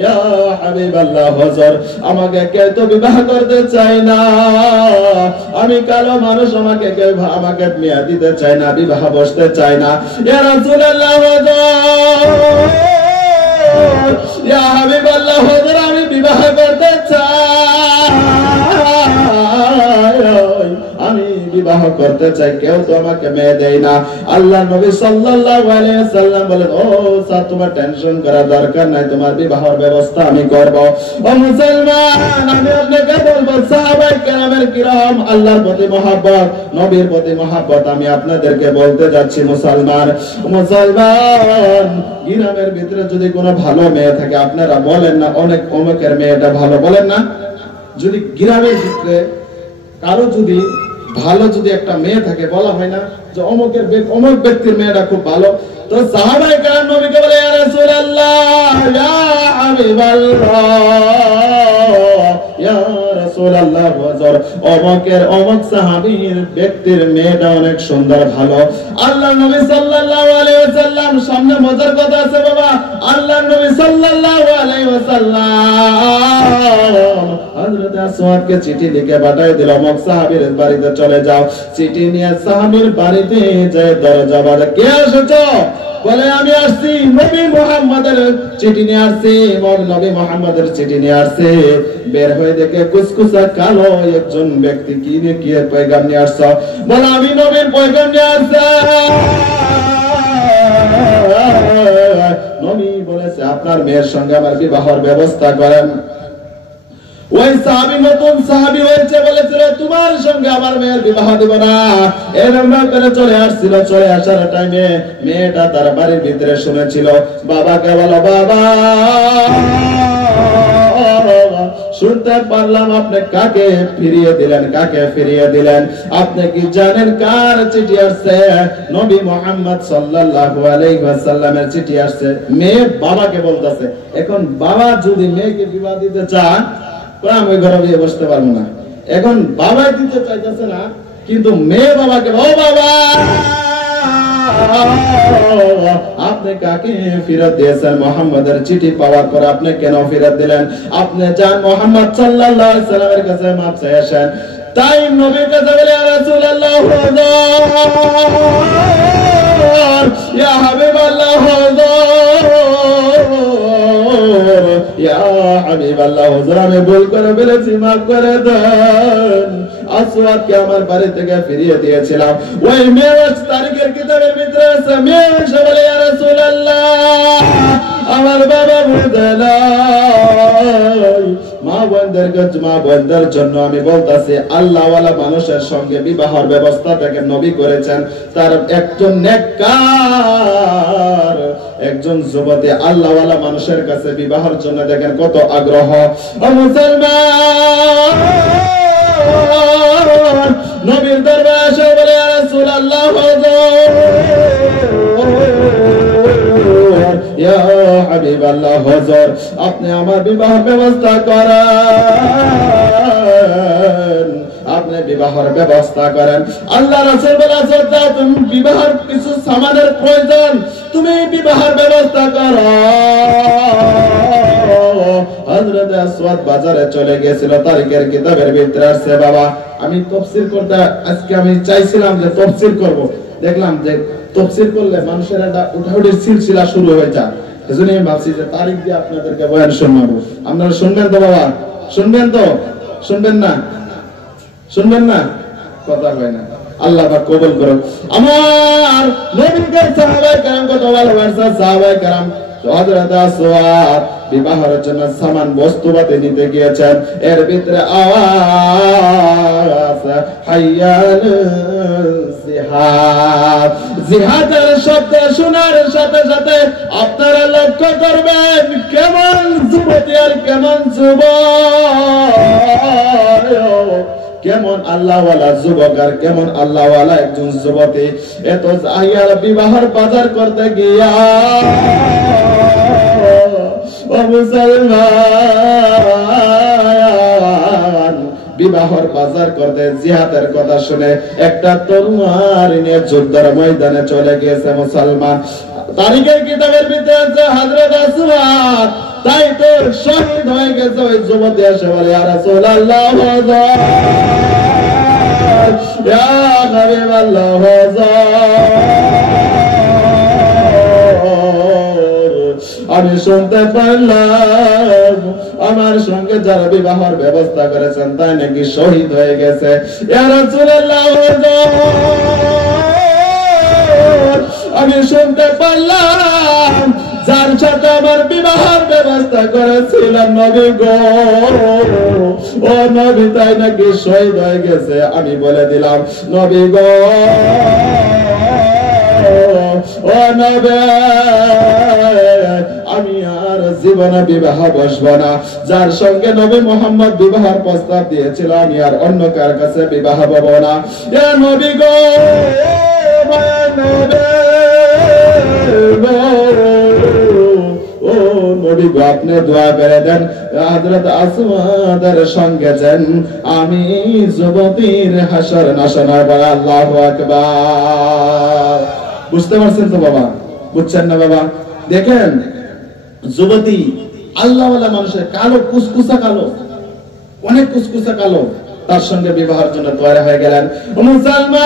ইয়া হাবিবাল্লাহ, হুজুর আমাকে কেউ তো বিবাহ করতে চায় না, আমি কালো মানুষ, আমাকে কেউ আমাকে বিয়ে দিতে চায় না, বিবাহ বসতে চায় না। ইয়া রাসূলুল্লাহ ইয়া হাবিবাল্লাহ, হুজুর আমি বিবাহ করতে চাই, আমি বিবাহ করতে চাই, কেউ তো আমাকে মেয়ে দেয় না। আল্লাহ নবী সাল্লাল্লাহু আলাইহি ওয়াসাল্লাম বলেন, ও স্যার তোমার টেনশন করার দরকার নাই, তোমার বিবাহের ব্যবস্থা আমি করব। ও মুসলমান, আমি আপনাকে বলবো সাহাবায়ে কেরামের কিরাম আল্লাহর প্রতি মহব্বত, নবীর প্রতি মহব্বত আমি আপনাদেরকে বলতে যাচ্ছি। মুসলমান গ্রামের ভিতরে যদি কোনো ভালো মেয়ে থাকে, আপনারা বলেন না অনেক অমুকের মেয়েটা ভালো, বলেন না? যদি গ্রামের ভিতরে কারো যদি ভালো যদি একটা মেয়ে থাকে, বলা হয় না যে অমুক ব্যক্তির মেয়েটা খুব ভালো? তো সাহাবায়ে কেরাম নবীকে বলে, ইয়া রাসূলুল্লাহ, ইয়া হাবিবাল্লাহ, ইয়া রাসূলুল্লাহ, হুজুর অমুক সাহাবীর ব্যক্তির মেয়েটা অনেক সুন্দর, ভালো। আল্লাহ নবী সাল্লাল্লাহু আলাইহি ওয়াসাল্লাম, সামনে মজার কথা আছে বাবা, আল্লাহ নবী সাল্লাল্লাহু আলাইহি ওয়াসাল্লাম হযরত আসওয়াদকে চিঠি লিখে পাঠিয়ে দিল, অমুক সাহাবীর বাড়িতে চলে যাও। চিঠি নিয়ে সাহাবীর বাড়িতে যায়, দরজা বাজে, কে এসেছো? বলে আমি আসছি, নবী মুহাম্মাদের চিঠি নিয়ে আসছি, নবী মুহাম্মাদের চিঠি নিয়ে আসছে। বের হয়ে দেখে কুচকুচা কালো একজন ব্যক্তি, কি পয়গাম নিয়ে আসছো? বলে আমি নবীর পয়গাম নিয়ে আসছি। নবী বলেছে আপনার মেয়ের সঙ্গে আমার বিবাহের ব্যবস্থা করেন। ওই সাহাবী নতুন সাহাবী হয়েছে, বলেছিল তোমার সঙ্গে আমার মেয়ের বিবাহ দেব না, এরকম করে চলে আসছিল। চলে আসার টাইমে মেয়েটা তার বাড়ির ভিতরে শুনেছিল, বাবাকে বলো, বাবা শুনতে পারলাম আপনি কাকে ফিরিয়ে দিলেন, কাকে ফিরিয়ে দিলেন? আপনি কি জানেন কার চিঠি আসছে? নবী মুহাম্মদ সাল্লাল্লাহু আলাইহি ওয়াসাল্লামের চিঠি আসছে। মেয়ে বাবাকে বলতেছে, এখন বাবা যদি মেয়েকে বিবাহ দিতে চান, আমি ঘরে বিয়ে বসতে পারবো না। এখন বাবা দিতে চাইতেছে না, কিন্তু মেয়ে বাবাকে, ও বাবা আপনি কাকে ফেরত দিয়েছেন? মুহাম্মাদের চিঠি পাওয়ার পর আপনি কেন ফেরত দিলেন? আপনি যান মুহাম্মদ সাল্লাল্লাহু আলাইহি ওয়াসাল্লামের কাছে মাপ চাই আসেন। তাই নবীর কাছে বলে, ইয়া রাসূলুল্লাহ, ইয়া হাবিবাল্লাহ, ইয়া হাবিবাল্লাহ, হুজুর আমি ভুল করে ফেলেছি, মাফ করে দেন। আসওয়াদকে আমার বাড়ি থেকে ফিরিয়ে দিয়েছিলাম। ওই মেরাজ তারিখের কিতাবের ভিতরে আছে, মেয়ে এসে বলে, ইয়া রাসূলুল্লাহ, আমার বাবা বুঝালাই। মা বোনদের জন্য আমি বলতাছি, আল্লাহওয়ালা মানুষের সঙ্গে বিবাহের ব্যবস্থা থেকে নবী করেছেন। তার একজন নেককার একজন যুবতী আল্লাহওয়ালা মানুষের কাছে বিবাহের জন্য দেখেন কত আগ্রহ। ও মুসলমান, নবীর দরবারে এসে বলে, ইয়া রাসূলুল্লাহ, ইয়া হাবিবাল্লাহ, হুজুর আপনি আমার বিবাহ ব্যবস্থা করেন, আপনি বিবাহের ব্যবস্থা করেন। আল্লাহ রাসূল বলেছেন, তুমি বিবাহের কিছু সামানের প্রয়োজন, তুমি বিবাহের ব্যবস্থা করো। হযরত আসওয়াদ বাজারে চলে গিয়েছিল, তারিখের কিতাবের ভিতরে আছে। বাবা আমি তাফসীর করতে আজকে আমি চাইছিলাম যে তাফসীর করব, দেখলাম যে তাফসীর করলে মানুষের একটা উঠাউঠির সিলসিলা শুরু হয়ে যায়। এজন্য আমি ভাবছি যে তারিখ দিয়ে আপনাদেরকে বয়ান শোনাবো। আপনারা শুনবেন তো বাবা? শুনবেন তো? শুনবেন না? শুনবেন না? কথা হয় না। আল্লাহ পাক কবুল করুন। আমার নবীর সাহাবায়ে কেরাম কত ভালোবাসা, সাহাবায়ে কেরাম হযরত আসওয়াদ বিবাহের জন্য সামান বস্তুপাতি নিতে গিয়েছেন। এর ভিতরে আওয়াজ হাইয়াল জিহাদ, জিহাদের শব্দ শোনার সাথে সাথে আপনারা লক্ষ্য করবেন কেমন যুবতী আর কেমন যুবক, কেমন আল্লাহওয়ালা যুবক আর কেমন আল্লাহওয়ালা একজন যুবতী। এত জাহিয়ার বিবাহের বাজার করতে গিয়া, ও মুসলমান, বিবাহের বাজার করতে জিহাদের কথা শুনে একটা তরুয়ার নিয়ে যুদ্ধের ময়দানে চলে গিয়েছে মুসলমান। তারিখের কিতাবের ভিতরে আছে হযরত আসওয়াদ তাই তো শহীদ হয়ে গেছে। ওই যুবতী এসে বলে, ইয়া রাসূলুল্লাহ, ইয়া হাবিবাল্লাহ, আমি শুনতে পারলাম আমার সঙ্গে যারা বিবাহের ব্যবস্থা করেছেন তাই নাকি শহীদ হয়ে গেছে। ইয়া রাসূলুল্লাহ, আমি শুনতে পারলাম যার সাথে আমার বিবাহের ব্যবস্থা করেছিলাম নবী গো, ও নবী তাই নাকি শহীদ হয়ে গেছে। আমি বলে দিলাম নবী গো, ও নবী, আমি আর জীবনে বিবাহ বসবো না। যার সঙ্গে নবী মুহাম্মদ বিবাহের প্রস্তাব দিয়েছিল আমি আর অন্য কার কাছে বিবাহ বব না। এ নবী গো, ও নবী গো, আপনি দোয়া করে দেন হযরত আসমাদের সঙ্গে যেন আমি যুবতীর হাসর নাশনা বলে। আল্লাহু আকবার। বুঝতে পারছেন তো বাবা? বুঝছেন না বাবা? দেখেন যুবতী আল্লাহওয়ালা মানুষের কালো কুসকুসা কালো, অনেক কুসকুসা কালো, তার সঙ্গে বিবাহের জন্য তৈরি হয়ে গেলেন। মুসলমান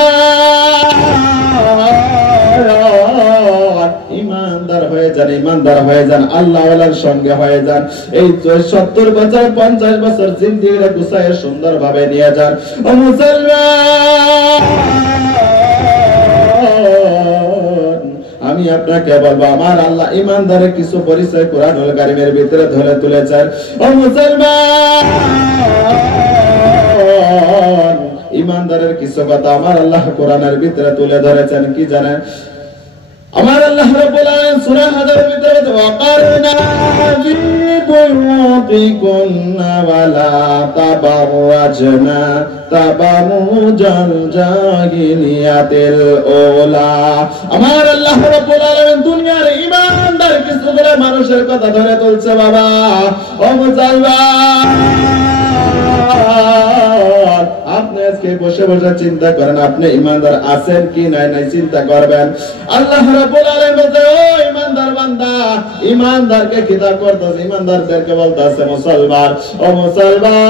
ইমানদার হয়ে যান, ইমানদার হয়ে যান, আল্লাহওয়ালার সঙ্গে হয়ে যান। এই 70 বছর 50 বছর জিন্দেগিটা গুছায় সুন্দর ভাবে নিয়ে যান। ও মুসলমান, আমি আপনাকে বলবো আমার আল্লাহ ইমানদারের কিছু পরিচয় কোরআনুল কারীমের ভিতরে ধরে তুলেছেন। ও মুসলমান, ইমানদারের কিছু কথা আমার আল্লাহ কোরআনের ভিতরে তুলে ধরেছেন। কি জানেন? আমার আল্লাহ রাব্বুল আলামিন সূরা হাজরের ভিতরে ওয়াকারনা ফি বুয়ুতিকুন্না ওয়ালা তাবাররাজনা তাবারুজাল জাহিলিয়াতিল উলা। আমার আল্লাহ রাব্বুল আলামিন দুনিয়ার ঈমানদার কিছু করে মানুষের কথা ধরে তুলছে বাবা। ও মুসলমান, আপনি আজকে বসে বসে চিন্তা করেন আপনি ঈমানদার আছেন কি নাই নাই চিন্তা করবেন। আল্লাহ রাব্বুল আলামিন বলে ও ঈমানদার বান্দা, ঈমানদারকে খিতাব করতেছে, ঈমানদারদেরকে বলতেছে মুসলমান, ও মুসলমান,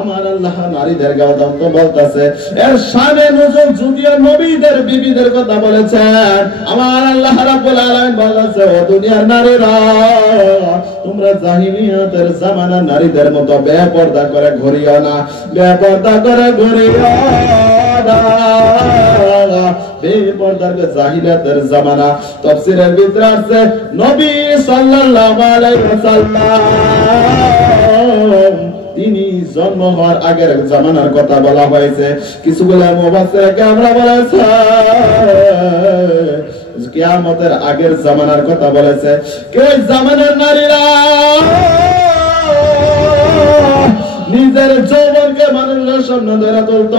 আমার আল্লাহ নারীদেরকে তো বলতেছে এর শানে নজর যুগীয় নবীদের বিবিদের কথা বলেছেন। আমার আল্লাহ রাব্বুল আলামিন বলেছে ও দুনিয়ার নারীরা, তোমরা জাহিলিয়াতের জামানার নারীদের মতো বেপরদা করে ঘুরিও না, বেপরদা করে ঘুরিও না। বেপরদার জাহিলিয়াতের জামানা তাফসীরের ভিতরে আছে নবী সাল্লাল্লাহু আলাইহি ওয়াসাল্লাম তিনি জন্ম হওয়ার আগের জামানার কথা বলা হয়েছে। কিছুগুলো মুফাসসিরকে আমরা বলেছে কিয়ামতের আগের জামানার কথা বলেছে। ওই জামানার নারীরা নিজের যৌবনকে মানুষের সামনে ধরে তুলত,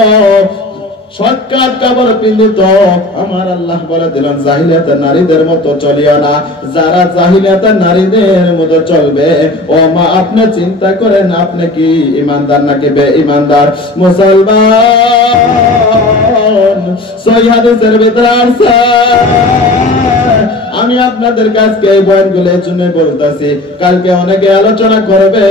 শর্টকাট কাপড় পিন্দিত। আমার আল্লাহ বলে দিলেন জাহিলিয়াতের নারীদের মতো চলিও না। যারা জাহিলিয়াতের নারীদের মতো চলবে, ও মা আপনি চিন্তা করেন আপনি কি ঈমানদার নাকি বেঈমানদার? মুসলমান, সহিহ হাদিসের ভিতরে আছে, আমি আপনাদের কাছে এই বয়ানগুলো এর জন্য বলতাছি, কালকে অনেকে আলোচনা করবে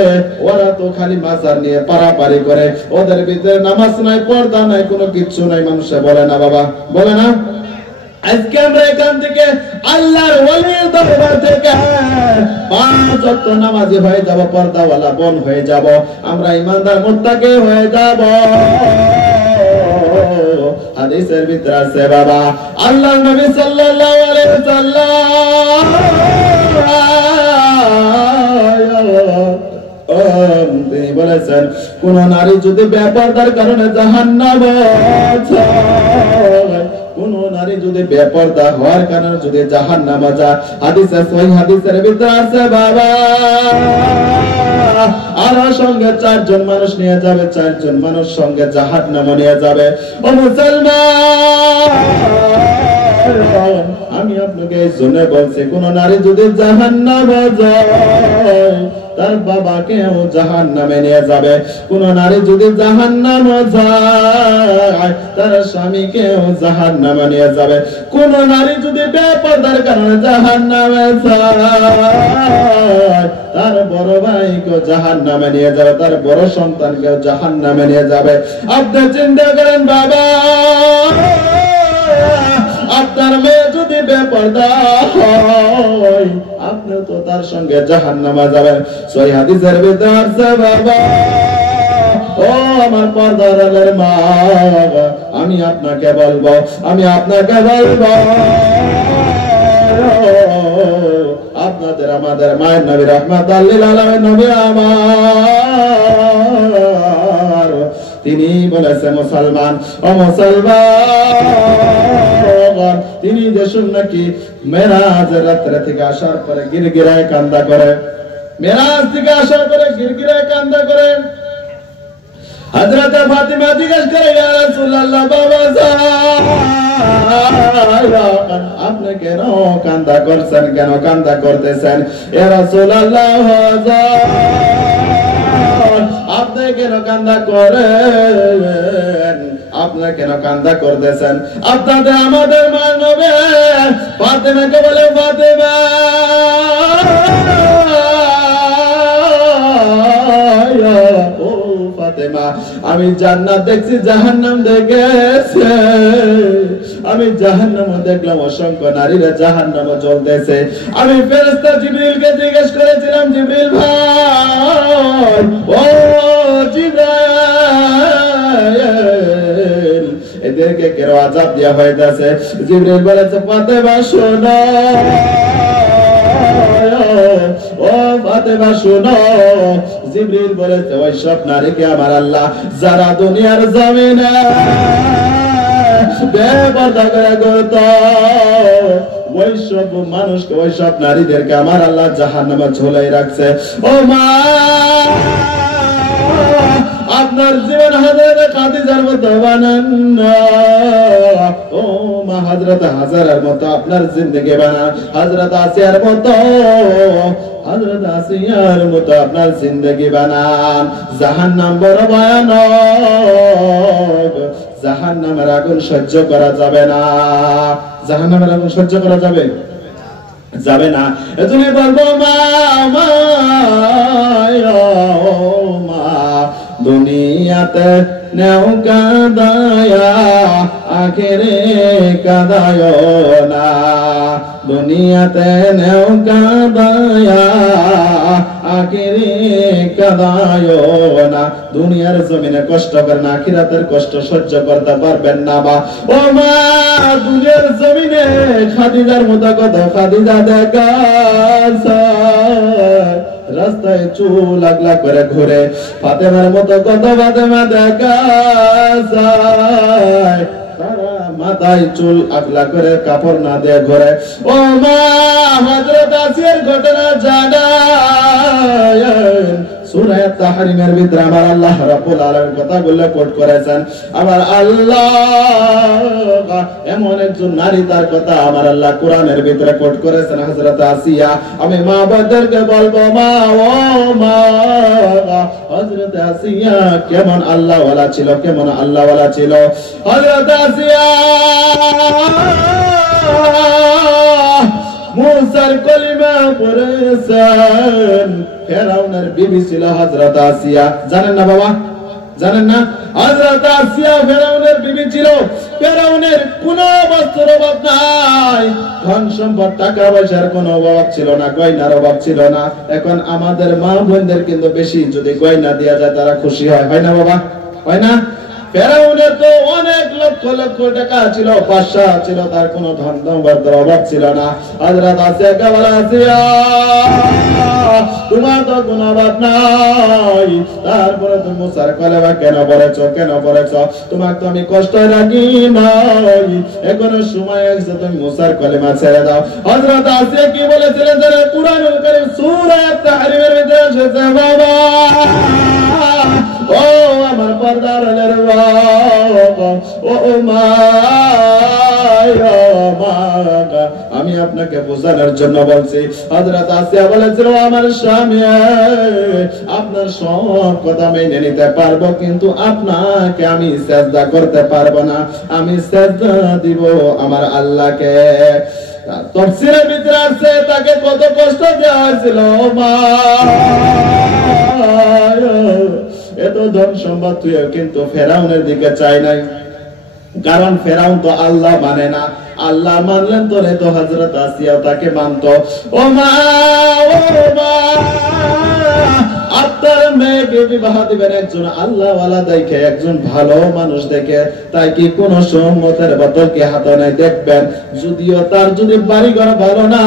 ওরা তো খালি মাজার নিয়ে পারাপারি করে, ওদের ভিতরে নামাজ নাই, পর্দা নাই, কোনো কিছু নাই। মানুষে বলে না বাবা, বলে না? আজকে আমরা এখান থেকে আল্লাহর ওলির দরবার থেকে 5 ওয়াক্ত নামাজি হয়ে যাব, পর্দাওয়ালা বোন হয়ে যাব, আমরা ঈমানদার মুত্তাকি হয়ে যাব। হাদিসের ভিতরে আছে বাবা, আল্লাহর নবী সাল্লাল্লাহু আলাইহি ওয়াসাল্লাম তিনি বলেছেন কোন নারী যদি বেপরদার কারণে জাহান্নামে যায়, কোন নারী যদি বেপরদা হওয়ার কারণে যদি জাহান্নামে যায়, হাদিসে সহিহ হাদিসের ভিতরে আছে বাবা, আর সঙ্গে 4 জন মানুষ নিয়ে যাবে, 4 জন মানুষ সঙ্গে জাহান্নামে নিয়ে যাবে। ও মুসলমান, আমি আপনাকে এই জন্য বলছি কোন নারী যদি জাহান্নামে যায় তার বাবাকেও জাহান্নামে নিয়ে যাবে। কোন নারী যদি জাহান্নামে যায় তার স্বামীকেও জাহান্নামে নিয়ে যাবে। কোন নারী যদি বেপরদার কারণে জাহান্নামে যায় তার বড় ভাইকেও জাহান্নামে নিয়ে যাবে, তার বড় সন্তানকেও জাহান্নামে নিয়ে যাবে। আপনি চিন্তা করেন বাবা, আপনার মেয়ে যদি বেপরদা হয় আপনি তো তার সঙ্গে জাহান্নামে যাবেন। সহিহ হাদিসের ভিতরে আছে বাবা ও আমার পর্দার আলের মা, আমি আপনাকে বলবো আপনাদের আমাদের মায়ের নবী রাহমাতাল লিল আলামিন নবী আমার, তিনি বলেছেন মুসলমান ও মুসলমান, তিনি দেখুন নাকি মেরাজের রাত্রে থেকে আসার পরে গিরগিরায় কান্দা করে, মেরাজ থেকে আসার পরে গিরগিরায় কান্দা করে। হযরত ফাতিমা জিজ্ঞেস করে ইয়া রাসূলুল্লাহ বাবা আপনি কেন কান্দা করছেন, কেন কান্দা করতেছেন? ইয়া রাসূলুল্লাহ আপনি কেন কান্দা করেন, আপনি কেন কান্দা করতেছেন? আপনাদের আমাদের মা নবী ফাতিমাকে বলে ফাতিমা ও ফাতিমা আমি জান্নাত দেখছি জাহান্নাম দেখেছি, আমি জাহান্নাম দেখলাম অসংখ্য নারীরা জাহান্নামে জ্বলতেছে। আমি ফেরেশতা জিবরিলকে জিজ্ঞেস করেছিলাম জিবরিল ভাই ও জিবরাইল এদেরকে কেন আযাব দেয়া হইতাছে? জিবরিল বলেছে ফাতিমা শোনো ও ফাতিমা শোনো, জিবরিল বলেছে ওই সব নারীকে আমার আল্লাহ যারা দুনিয়ার জমিনে বেপরদা করে ঘুরত ওই সব মানুষকে, ওই সব নারীদেরকে আমার আল্লাহ জাহান্নামে ঝুলাই রাখছে। ও মা আপনার জীবন হযরত খাদিজার মতো বানান না, ও মা হযরত হাজারার মতো আপনার জিন্দেগি বানান, হযরত আসিয়ার মতো, হযরত আসিয়ার মতো আপনার জিন্দেগি বানান। জাহান্নাম বড় ভয়ানক, জাহান্নামের আগুন সহ্য করা যাবে না, জাহান্নামের আগুন সহ্য করা যাবে না। তুমি বলবো মা মা দুনিয়াতে নেও কাদায়া আখেরে কাদায় না, দুনিয়াতে নেও কাদায়া আখেরে কাদায় না। দুনিয়ার জমিনে কষ্ট করেন, আখিরাতের কষ্ট সহ্য করতে পারবেন না মা। ও মা দুনিয়ার জমিনে খাদিজার মতো কত খাদিজা দেখা রাস্তায় চুল আগলা করে ঘুরে, ফাতেমার মতো কত ফাতেমা দেখা যায় তারা মাথায় চুল আগলা করে কাপড় না দিয়ে ঘুরে। ও মা হযরত আসিয়ার ঘটনা জানায় সূরা তাহরিমের ভিতরে আমার আল্লাহ রাব্বুল আলামিন কথাগুলো কোট করেছেন। আমার আল্লাহ এমন একজন নারী তার কথা আমার আল্লাহ কোরআনের ভিতরে কোট করেছেন, হযরত আসিয়া। আমি মা বাবাদেরকে বলবো মা ও মা হযরত আসিয়া কেমন আল্লাহ ওয়ালা ছিল, কেমন আল্লাহ ওয়ালা ছিল। হযরত আসিয়া মুসার কলিমা পড়েছেন, ফেরাউনের বিবি ছিল হযরত আসিয়া। জানেন না বাবা, জানেন না? হযরত আসিয়া ফেরাউনের বিবি ছিল। ফেরাউনের কোনো বস্তুর অভাব নাই, ধন সম্পদ টাকা পয়সার কোনো অভাব ছিল না, গয়নার অভাব ছিল না। এখন আমাদের মা বোনদের কিন্তু বেশি যদি গয়না দেয়া যায় তারা খুশি হয়, হয় না বাবা, হয় না? ফেরাউনের তো অনেক লক্ষ লক্ষ টাকা ছিল, বাদশা ছিল, তার কোনো ধন সম্পদের অভাব ছিল না। হযরত আসিয়াকে বলা আসিয়া তোমার তো কোনো অভাব নাই, তারপরে তুমি মুসার কলেমা কেন পড়েছো, কেন পড়েছো? তোমাকে তো আমি কষ্ট রাখি নাই, এখনো সময় আছে, তুমি মুসার কলেমা ছেড়ে দাও। হযরত আসিয়া কি বলেছিলেন যারা কুরআনুল কারীম সূরা তাহরিমের ভিতরে এসেছে বাবা ও আমার পর্দার আলের ও মা আমি আপনাকে বোঝানোর জন্য বলছি। হযরত আসিয়া বলেছিল আমার স্বামী আপনার সব কথা মেনে নিতে পারবো, কিন্তু আপনাকে আমি সিজদা করতে পারবো না, আমি সিজদা দিব আমার আল্লাহকে। তাফসীরের ভিতরে আছে তাকে কত কষ্ট দেওয়া হয়েছিল মা, এত ধন সম্পদ তুইও কিন্তু ফেরাউনের দিকে চাই নাই, কারণ ফেরাউন তো আল্লাহ মানে না। আল্লাহ মানলেন তো রে, তো হযরত আসিয়া তাকে মানতো। ও মা, আপনার মেয়েকে বিবাহ দিবেন একজন আল্লাহওয়ালা দেখে, একজন ভালো মানুষ দেখে, তাই কি কোন সম্মতের বোতল কি হাতে নাই দেখবেন। যদিও তার যদি বাড়ি ঘর ভালো না,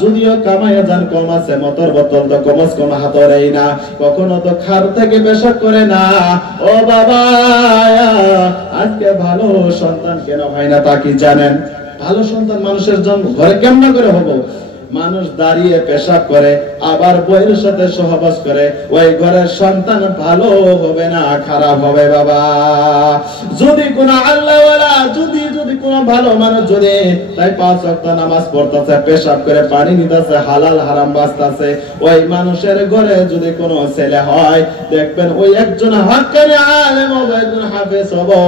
যদিও কামাইয়া যান কম আছে, মতর বোতল তো কমস কম হাতে নেই না, কখনো তো খার থেকে পেশাব করে না। ও বাবা, আজকে ভালো সন্তান কেন হয় না তা কি জানেন? ভালো সন্তান মানুষের জন্ম ঘরে কেমন করে হবো? মানুষ দাঁড়িয়ে পেশাব করে, আবার বইয়ের সাথে সহবাস করে, ওই ঘরের সন্তান ভালো হবে না, খারাপ হবে বাবা। যদি কোন আল্লাহওয়ালা, যদি কোন ভালো মানুষ যদি তাই 5 ওয়াক্ত নামাজ পড়তেছে, পেশাব করে পানি নিতেছে, হালাল হারাম বাঁচতেছে, ওই মানুষের ঘরে যদি কোন ছেলে হয়, দেখবেন ওই একজন হাক্কানি আলেম হবে, একজন হাফেজ হবে,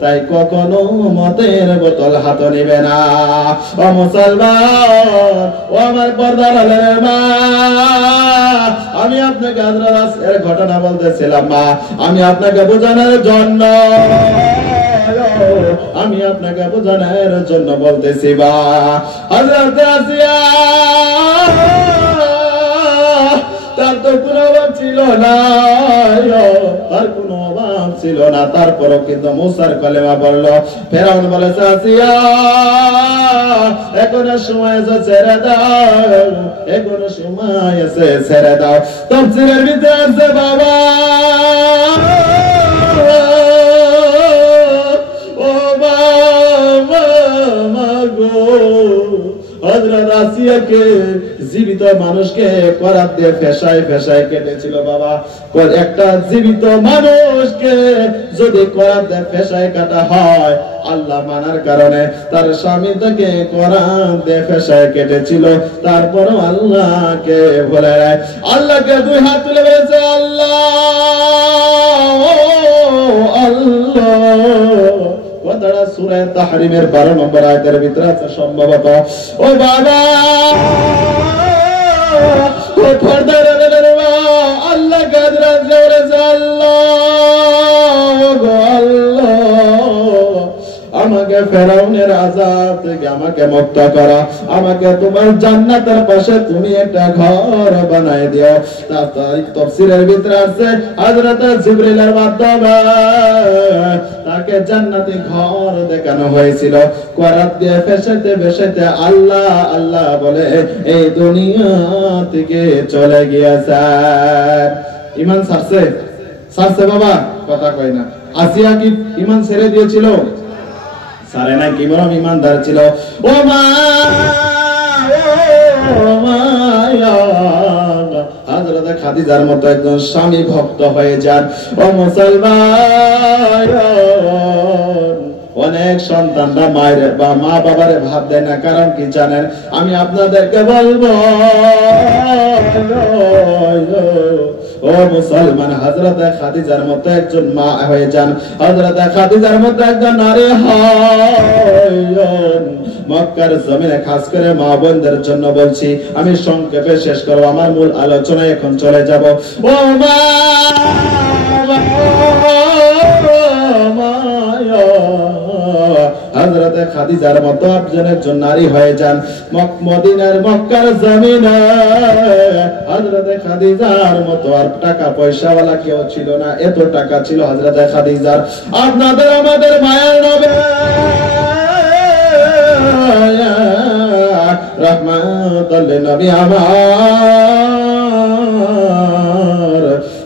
তাই কখনো মতের বোতল হাতে নিবে না। ও মুসলমান, ও আমার পর্দার আলের মা, আমি আপনাকে এর ঘটনা বলতেছিলাম মা, আমি আপনাকে বোঝানোর জন্য, আমি আপনাকে বোঝানোর জন্য বলতেছি বা হযরত আসিয়া তার তো কোনো অভাব ছিল না, তার কোনো অভাব ছিল না, তারপরও কিন্তু মুসার কলেমা পড়লো। ফেরাউন বলেছে আসিয়া এখনো সময় আছে ছেড়ে দাও, এখনো সময় আছে ছেড়ে দাও। তাফসীরের ভিতরে আছে বাবা, ও বাবা মাগো, হযরত আসিয়াকে জীবিত মানুষকে করাত দিয়ে ফেসায় ফেসায় কেটেছিল বাবা। একটা জীবিত মানুষকে যদি করাত দিয়ে ফেসায় কাটা হয়, আল্লাহ মানার কারণে তার স্বামী তাকে করাত দিয়ে ফেসায় কেটেছিল, তারপরও আল্লাহকে বলে নাই। আল্লাহকে 2 হাত তুলে বলেছে আল্লাহ আল্লাহ। কথাটা সূরা তাহরিমের 12 নম্বর আয়াতের ভিতরে আছে সম্ভবত। ও বাবা, ও পর্দার আল্লাহ গাদরা জোরে আল্লাহ গো আল্লাহ, আমাকে ফেরাউনের আযাব থেকে আমাকে মুক্ত করো, আমাকে তোমার জান্নাতের পাশে তুমি একটা ঘর বানায় দিও। তাফসীরের ভিতরে আছে হযরত জিবরিলের মাধ্যমে তাকে জান্নাতি ঘর দেখানো হয়েছিল। করাত দিয়ে ফেসাইতে ফেসাইতে আল্লাহ আল্লাহ বলে এই দুনিয়া থেকে চলে গিয়েছে। ঈমান ছাড়ছে বাবা, কথা কয় না। আসিয়া কি ঈমান ছেড়ে দিয়েছিল? সারে না, কি বড় ইমানদার ছিল। ও মা, হযরত খাদিজার মতো একজন স্বামী ভক্ত হয়ে যান। ও মুসলমান, অনেক সন্তানরা মায়ের বা মা বাবারে ভাত দেয় না, কারণ কি জানেন? আমি আপনাদেরকে বলবো, ও মুসলমান, হযরত খাদিজার মতো একজন মা হয়ে যান, হযরত খাদিজার মতো একজন নারী হন। মক্কার জমিনে খাস করে মা বোনদের জন্য বলছি, আমি সংক্ষেপে শেষ করব, আমার মূল আলোচনায় এখন চলে যাব। ও মা, হযরত খাদিজার মতো একজনের জন্য নারী হয়ে যান। মদিনার মক্কার জমিনে হযরত খাদিজার মতো আর টাকা পয়সাওয়ালা কেউ ছিল না, এত টাকা ছিল হযরত খাদিজার। আপনাদের আমাদের মায়ের নবী রহমাতুল লিল নবী আমার,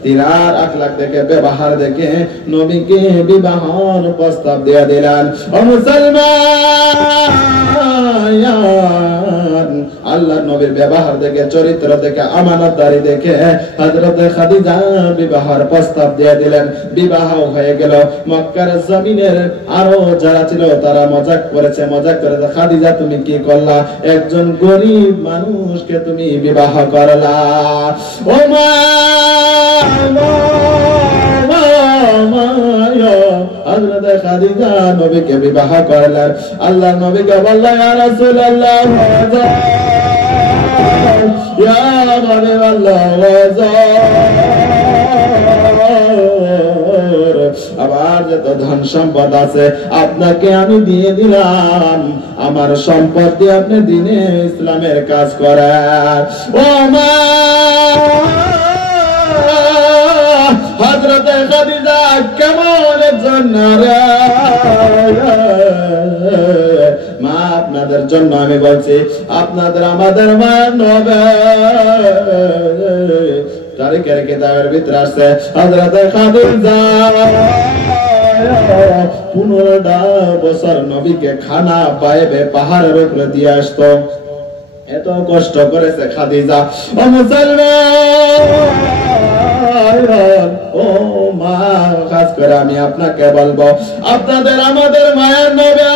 তিনার আখলাক দেখে, ব্যবহার দেখে নবীকে বিবাহের প্রস্তাব দিয়ে দিলেন। ও মুসলমান, আল্লাহর নবীর ব্যবহার দেখে, চরিত্র দেখে, আমানতদারি দেখে হযরত খাদিজা বিবাহের প্রস্তাব দিয়ে দিলেন। বিবাহ হয়ে গেল। মক্কার জমিনের আরো যারা ছিল তারা মজাক করেছে, খাদিজা তুমি কি করলা? একজন গরিব মানুষকে তুমি বিবাহ করলা। ও মা, হযরত খাদিজা নবীকে বিবাহ করলেন। আল্লাহর নবীকে বললেন, ইয়া রাসূলুল্লাহ ইয়া হাবিবাল্লাহ, আবার যে যত ধন সম্পদ আছে আপনাকে আমি দিয়ে দিলাম, আমার সম্পদ দিয়ে আপনি দ্বীনে ইসলামের কাজ করেন। ও মা হযরত খাদিজা কেমন একজন নারী, মা আপনাদের জন্য আমি বলছি, আপনাদের আমাদের মা নবে তারিখের কিতাবের ভিতরে আসছে হযরত খাদিজা 15 বছর নবীকে খানা পাইবে পাহাড়ের উপরে দিয়ে আসতো। এত কষ্ট করেছে খাদিজা। ও মুসলমান, ও মা, খাস করে আমি আপনাকে বলবো, আপনাদের আমাদের মায়ের নবী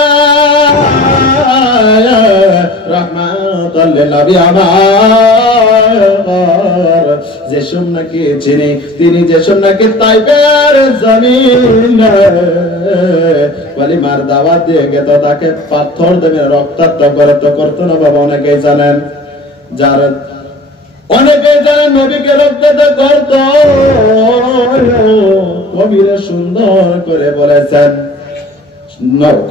রাহমাতুল লিল আলামিন আমার যে সুন্নাহকে চিনি, তিনি যে সুন্নাহকে তাইফের জমিনে কলিমার দাওয়াত দিয়ে গেত, তাকে পাথর দেবে রক্তাক্ত করে তো করতো না বাবা। অনেকেই জানেন, যারা অনেকেই জানেন নবীকে রক্তাক্ত করত। কবিরা সুন্দর করে বলেছেন,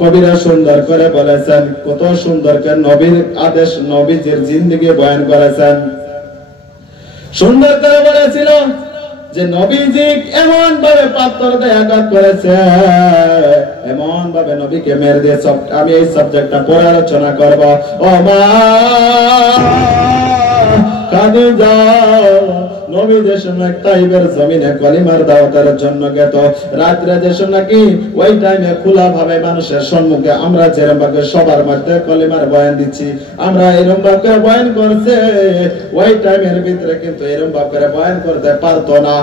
কবিরা সুন্দর করে বলেছেন, কত সুন্দর করে নবীর আদেশ নবীজির জিন্দেগি বয়ান করেছেন। সুন্দর করে বলেছিল যে নবীজি এমন ভাবে পাথর দিয়ে আঘাত করেছে, এমন ভাবে নবীকে মেরে দিয়ে। আমি এই সাবজেক্টটা পরে আলোচনা করব। ও মা খাদিজা নবী যে সময় তাইফের জমিনে কলিমার দাওয়াতের জন্য গেত, রাত্রে যে সময় কি ওই টাইমে খোলা ভাবে মানুষের সম্মুখে আমরা যেরকম ভাবে সবার মধ্যে কলিমার বয়ান দিচ্ছি, আমরা এরকম ভাবে বয়ান করছে, ওই টাইমের ভিতরে কিন্তু এরকম ভাবে বয়ান করতে পারতো না।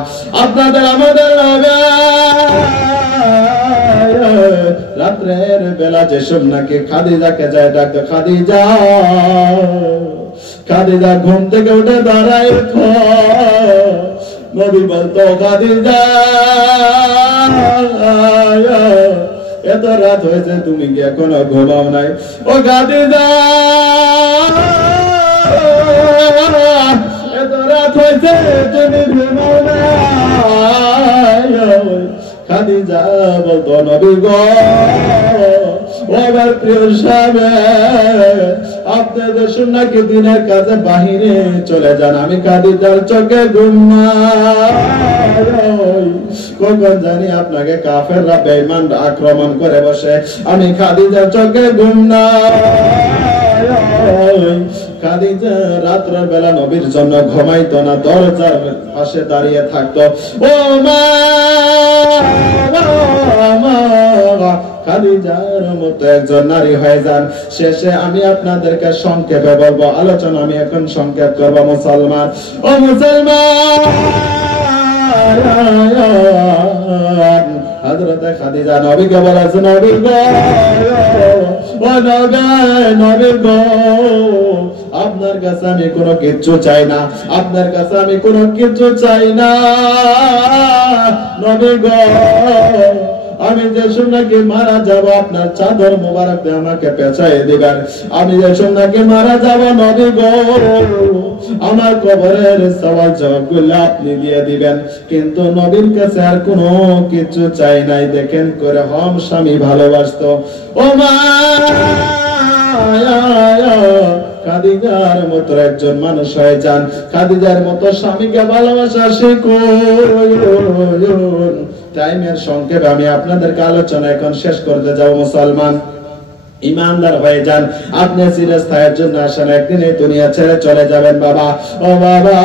আপনাদের আমাদের রাত্রের বেলা যে সময় কি খাদিজাকে যায় ডাকতো, খাদিজা, খাদিজা ঘুম থেকে উঠে দাঁড়ায়, নবী বলতো, খাদিজা এত রাত হয়েছে তুমি কি এখনো ঘুমাও নাই? ও খাদিজা এত রাত হয়েছে তুমি ঘুমাও নাই? খাদিজা বলতো, নবী গো, আমার প্রিয় স্বামী, আপনাদের সুন্নাহকে দিনের কাজে বাহিরে চলে যান, আমি খাদিজার চোখে ঘুম নাই। কখন জানি আপনাকে কাফেররা বেঈমান আক্রমণ করে বসে, আমি খাদিজার চোখে ঘুম নাই। খাদিজা রাত্রের বেলা নবীর জন্য ঘুমাইতো না, দরজার পাশে দাঁড়িয়ে থাকতো। ও মা, খাদিজার মতো একজন নারী হয়ে যান। শেষে আমি আপনাদেরকে সংক্ষেপে বলবো, আলোচনা আমি এখন সংক্ষেপ করবো। মুসলমান, ও মুসলমান, হযরতে খাদিজা নবীকে বলেছেন, নবী গো, ও নবী গো, আপনার কাছে আমি কোনো কিচ্ছু চাই না, আপনার কাছে আমি কোনো কিছু চাই না। নবী গো, আমি যে সোনাকে মারা যাব, আপনার চাদর মোবারক দিয়ে আমাকে পেঁচাই দিবেন। আমি যে সোনাকে মারা যাব, নবী গো, আমার কবরের সওয়াল জবাবগুলো আপনি দিয়ে দিবেন। কিন্তু নবীর কাছে আর কোনো কিছু চাই নাই। দেখেন করে হম স্বামী ভালোবাসতো। ও মা, খাদিজার মতো একজন মানুষ হয়ে যান, খাদিজার মতো স্বামীকে ভালোবাসা শিখুন। টাইমের সংক্ষেপে আমি আপনাদেরকে আলোচনা এখন শেষ করতে যাব। মুসলমান, ইমানদার হয়ে যান। আপনি চিরস্থায়ীর জন্য আসেন, একদিন এই দুনিয়া ছেড়ে চলে যাবেন বাবা। ও বাবা,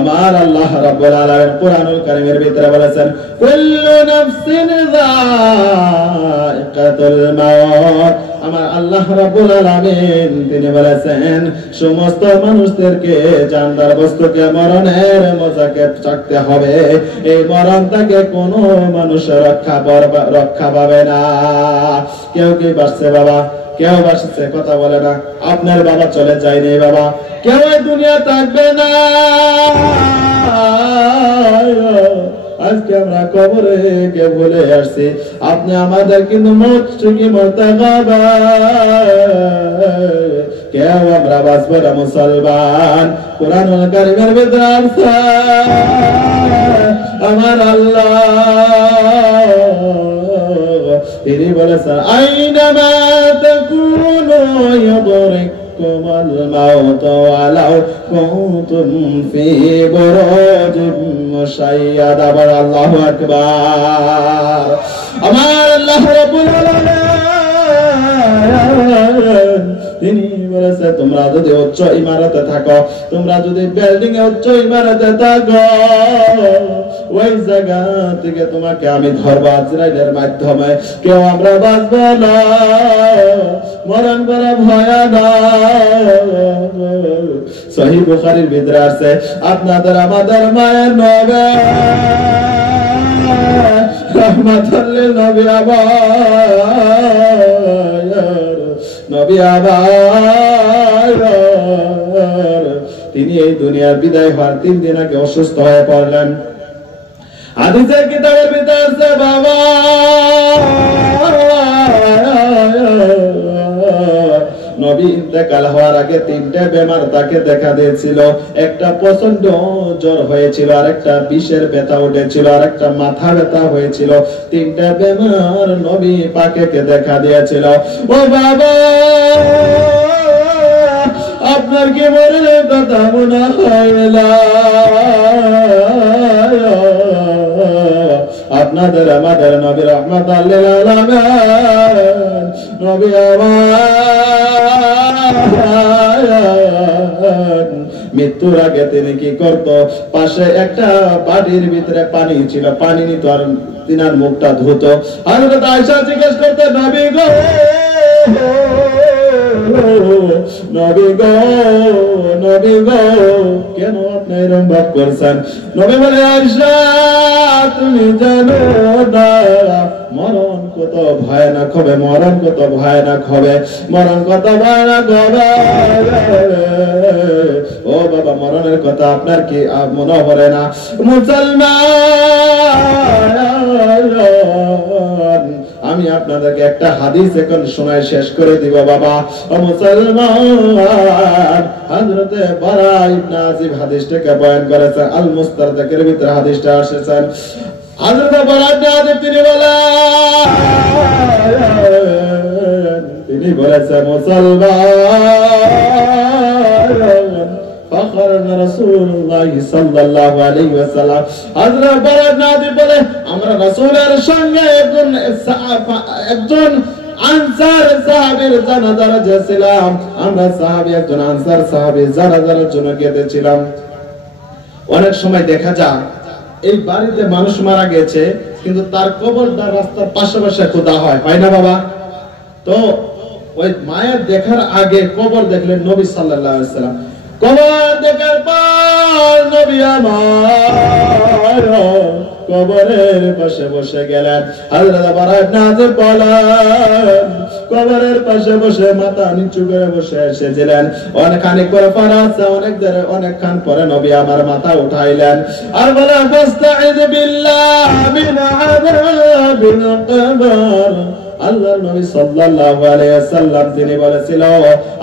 আমার আল্লাহ রাব্বুল আলামিন কুরআনুল কারীমের ভিতরে বলেছেন, কুল্লু নাফসিন যায়িকাতুল মাউত। আমার আল্লাহ রাব্বুল আলামিন তিনি বলেছেন, সমস্ত মানুষদেরকে জানদার বস্তুকে মরণের মজাকে চাকতে হবে। এই মরণ থেকে কোনো মানুষ রক্ষা পাবে না। কেউ কি বাঁচছে বাবা? কেউ বাঁচছে? কথা বলে না। আপনার বাবা চলে যায়নি বাবা, কেউ দুনিয়া থাকবে না। আজকে আমরা কবরে কে ভুলে আসছি। আপনি আমাদের কিন্তু মত কি মতাগাবা কেউ আমরা বাঁচবো না মুসলমান। কুরআনুল কারীমের ভিতরে আছে আমার আল্লাহ তিনি বলেছেন আইনামা তাকুনু ইউদরিকুমুল মাউত ওয়ালাউ কুনতুম ফি বুরুজিন মুশাইয়াদা। আল্লাহু আকবার। আমার আল্লাহ রাব্বুল আলামিন তিনি বলেছে তোমরা যদি উচ্চ ইমারতে থাকো, তোমরা যদি বিল্ডিং এ উচ্চ ইমারতে থাকো, ওই জায়গা থেকে তোমাকে আমি ধরব আজরাইলের মাধ্যমে। কেউ আমরা বাঁচবো না, মরণ বড় ভয়ানক। সহিহ বুখারীর ভিতরে আছে আপনাদের আমাদের মায়ের নবী রহমাতুল লিল নবী নবী আবার তিনি এই দুনিয়ার বিদায় হওয়ার 3 দিন আগে অসুস্থ হয়ে পড়লেন। হাদিসের কিতাবের ভিতরে আছে বাবা নবী ইন্তেকাল হওয়ার আগে 3টা বেমার তাকে দেখা দিয়েছিল। একটা প্রচন্ড জ্বর হয়েছিল, আর একটা বিষের ব্যথা উঠেছিল, আর একটা মাথা ব্যথা হয়েছিল। 3টা বেমার নবী পাকেকে দেখা দিয়েছিল। ও বাবা আপনার কি মরণের কথা মনে হয় না? আপনাদের আমাদের নবী রাহমাতুল লিল আলামিন নবী মৃত্যুর আগে তিনি কি করত? পাশে একটা বাটির ভিতরে পানি ছিল, পানি নিত আর তিনার মুখটা ধুত। হযরত আয়েশা জিজ্ঞেস করতে নবী গো নবী গো নবী গো কেন আপনি এরকম ভাব করছেন? নবী বলে আয়েশা তুমি জানো না মরণ কত ভয়ানক হবে, মরণ কত ভয়ানক হবে, মরণ কত ভয়ানক হবে। ও বাবা মরণের কথা আপনার কি মনে পড়ে না? মুসলমান আমি আপনাদেরকে একটা হাদিস এখন শোনায় শেষ করে দিব বাবা। ও মুসলমান হযরতে বারা ইবনে আযিব হাদিসটাকে বয়ান করেছেন। আল মুস্তারদাকের ভিতরে হাদিসটা এসেছেন। হযরতে বারা ইবনে আযিব তিনি বলেছেন মুসলমান ফাখরনা রাসূলুল্লাহ সাল্লাল্লাহু আলাইহি ওয়াসাল্লাম হযরত বারা ইবনে আযিব বলে আমরা রাসূলের সঙ্গে একজন আনসার সাহাবীর জানাজার যাচ্ছিলাম। আমরা সাহাবী একজন আনসার সাহাবী জানাজার জন্য গিয়েছিলাম। অনেক সময় দেখা যায় এই বাড়িতে মানুষ মারা গেছে কিন্তু তার কবরটা রাস্তার পাশাপাশি খোদা হয় না বাবা? তো ওই মায়ের দেখার আগে কবর দেখলেন নবী সাল্লাল্লাহু আলাইহি ওয়াসাল্লাম। কবর দেখার পর নবী আমার কবরের পাশে বসে গেলেন। হযরত বারা ইবনে আযিব বলেন কবরের পাশে বসে মাথা নিচু করে বসে এসেছিলেন। অনেকখানি পরে ফারাসা অনেকক্ষণ পরে নবী আমার মাথা উঠাইলেন আর বলে ফাস্তাইয বিল্লাহ মিন আযাবিল কবর। আল্লাহর নবী সাল্লাল্লাহু আলাইহি ওয়াসাল্লাম তিনি বলেছিল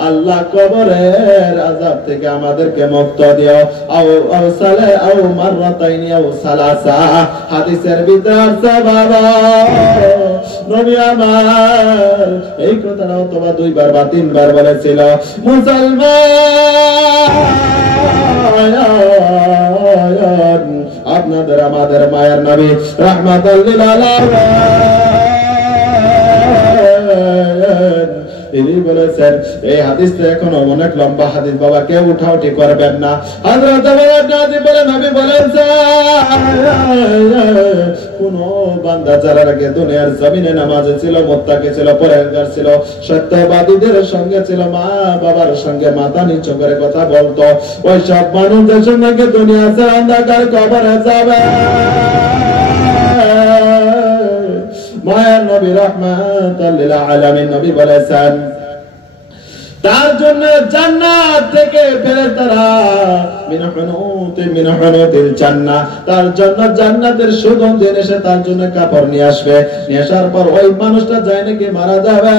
আল্লাহ কবরের আযাব থেকে আমাদেরকে মুক্ত দিও। আও সালা আও মাররাতাইনি আও সালাসা। হাদিসের ভিতরে আছে বাবা নবী আমার এই কথাটা অথবা 2 বার বা 3 বার বলেছিল। মুসলমান আপনাদের আমাদের মায়ের নবী রাহমাতুল লিল আলামিন তিনি বলেছেন এই হাদিসটা এখনো অনেক লম্বা হাদিস বাবা, কেউ উঠাউঠি করবেন না। হযরত আবু বলে নবী বলেছেন কোন বান্দা যারা আগে দুনিয়ার জমিনে নামাজে ছিল, মুত্তাকি ছিল, পরহেজগার ছিল, সত্যবাদীদের সঙ্গে ছিল, মা বাবার সঙ্গে মাথা নিচু করে কথা বলতো, ওই সব মানুষদের সঙ্গে দুনিয়া ছেড়ে অন্ধকার কবরে যাবে। মায়ের নবী রাহমাতুল লিল আলামিন নবী বলেছেন তার জন্য জান্নাত থেকে ফেরেশতারা মিন হুনুতিল জান্নাহ, তার জন্য জান্নাতের সুগন্ধ এসে তার জন্য কাপড় নিয়ে আসবে। নিয়ে আসার পর ওই মানুষটা যায় নাকি মারা যাবে,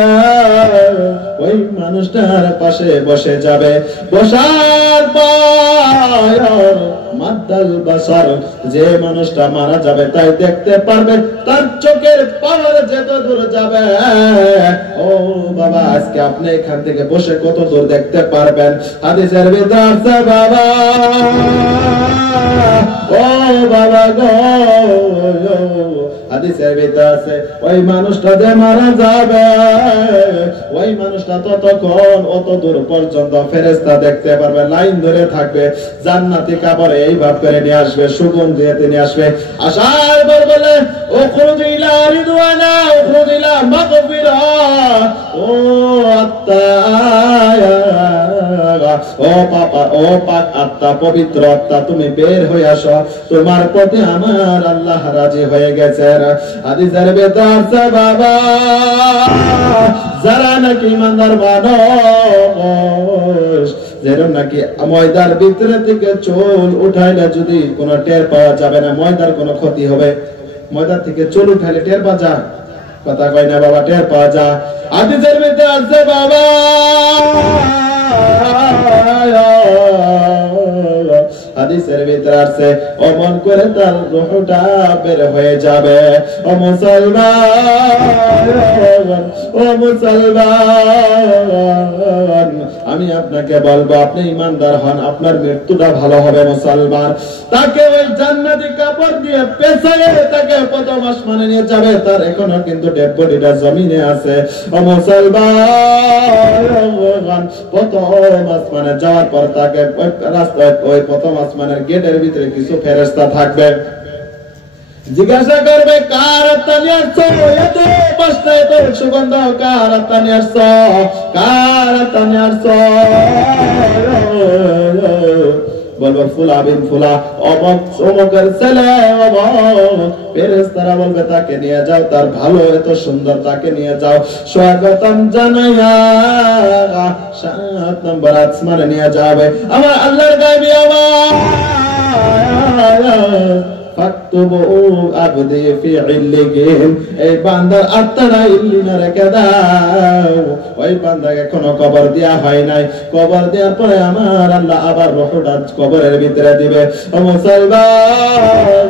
ওই মানুষটার পাশে বসে যাবে। বসার পর মাদ্দাল বাসার, যে মানুষটা মারা যাবে তাই দেখতে পারবে, তার চোখের পাওয়ার যেত দূর যাবে। ও বাবা, আজকে আপনি এখান থেকে বসে কত দূর দেখতে পারবেন? হাদিসের ভিতর আছে বাবা, ও বাবা গো, হাদিসের ভিতর আছে ওই মানুষটা যে মারা যাবে, ওই মানুষটা ততক্ষণ অত দূর পর্যন্ত ফেরেশতা দেখতে পারবে, লাইন ধরে থাকবে, জান্নাতি কাপড়ে এইভাবে করে নিয়ে আসবে, সুগন্ধি নিয়ে আসবে। আসার পর বলে উখরুজ ইলা রিদওয়ানা, উখরুজ ইলা মাগফিরা, ও আত্মা, ও পাপা, ও পাক আত্মা, পবিত্র আত্মা, তুমি বের হয়ে আসো, তোমার প্রতি আমার আল্লাহ রাজি হয়ে গেছেন। হাদিসের ভিতর আছে বাবা, যারা নাকি ইমানদার মানুষ, যেরকম নাকি ময়দার ভিতরে থেকে চুল উঠাইলে যদি কোনো টের পাওয়া যাবে না, ময়দার কোনো ক্ষতি হবে। ময়দার থেকে চুল উঠাইলে টের পাওয়া যায়? কথা কয় না বাবা, টের পাওয়া যায়। হাদিসের ভিতরে আছে বাবা, হাদিসের ভিতরে আছে অমন করে তার রূহটা বের হয়ে যাবে। ও মুসলমান, ও মুসলমান, আমি আপনাকে বলবো, আপনি ইমানদার হন, আপনার মৃত্যুটা ভালো হবে। মুসলমান, তাকে ওই জান্নাতি কাপড় দিয়ে পেছায়ে তাকে প্রথম আসমানে নিয়ে যাবে, তার এখনো কিন্তু ডেড বডিটা জমিনে আছে। ও মুসলমান, প্রথম আসমানে যাওয়ার পর তাকে রাস্তায় ওই প্রথম আসমানের গেটের ভিতরে কিছু ফেরেশতা থাকবে, জিজ্ঞাসা করবে কার আত্মা নিয়ে আসছো, এত বাসটা এত সুগন্ধ, কার আত্মা নিয়ে আসছো, কার আত্মা নিয়ে আসছো? বলবে ফুলা বিন ফুলা, অমুক অমুকের ছেলে অমুক। ফেরেশতারা বলবে তাকে নিয়ে যাও, তার ভালো এত সুন্দর, তাকে নিয়ে যাও, স্বাগতম জানাইয়া 7 নম্বর আসমানে নিয়ে যাবে। আমার আল্লাহর গায়বী আওয়াজ, ফাকতুবু আবদি ফি ইল্লিগিন, এই বান্দার আত্মাটা ইল্লিনে রেখে দাও। ওই বান্দাকে কোনো কবর দেয়া হয় নাই, কবর দেওয়ার পরে আমার আল্লাহ আবার রূহটা কবরের ভিতরে দিবে। ও মুসলমান,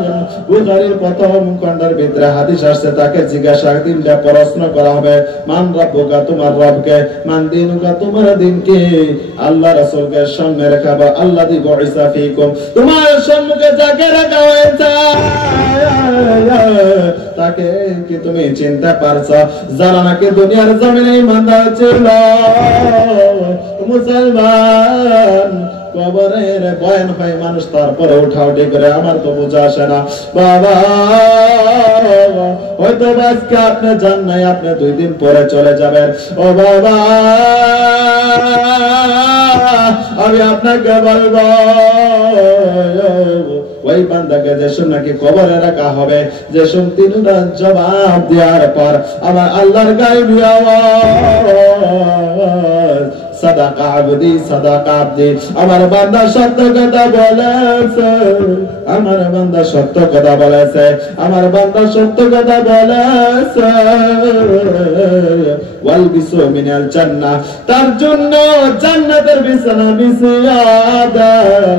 বুখারীর প্রথম খণ্ডের ভিতরে হাদিস আসছে, তাকে জিজ্ঞাসা 3টা প্রশ্ন করা হবে। মান রাব্বুকা, তোমার রবকে, মান দীনুকা, তোমার দিন কি, আল্লাহ রাসূলকে সামনে রাখবা, আল্লাযী বুইসা ফীকুম, তোমার সম্মুখে যাকে রাখা হয়েছে তাকে কি তুমি চিনতে পারছো? যারা নাকি দুনিয়ার জমিনে ইমানদার ছিল। মুসলমান, কবরের বয়ান হয় মানুষ, তারপরে উঠাউঠি করে, আমার তো বোঝা আসে না বাবা। হয়তো আজকে আপনি জান নাই, আপনি 2 দিন পরে চলে যাবেন। ও বাবা, আমি আপনাকে বলবো, ওই বান্দাকে যে নাকি কবরে রাখা হবে, যে 3টা জবাব দেওয়ার পর আমার আল্লাহর গায়বী আওয়াজ, সাদাকা আবদি, সাদাকা আবদি, আমার বান্দা সত্য কথা বলেছে, আমার বান্দা সত্য কথা বলেছে, আমার বান্দা সত্য কথা বলেছে। ওয়াল বিসু মিনাল জান্নাহ, তার জন্য জান্নাতের বিছানা বিছিয়ে দাও।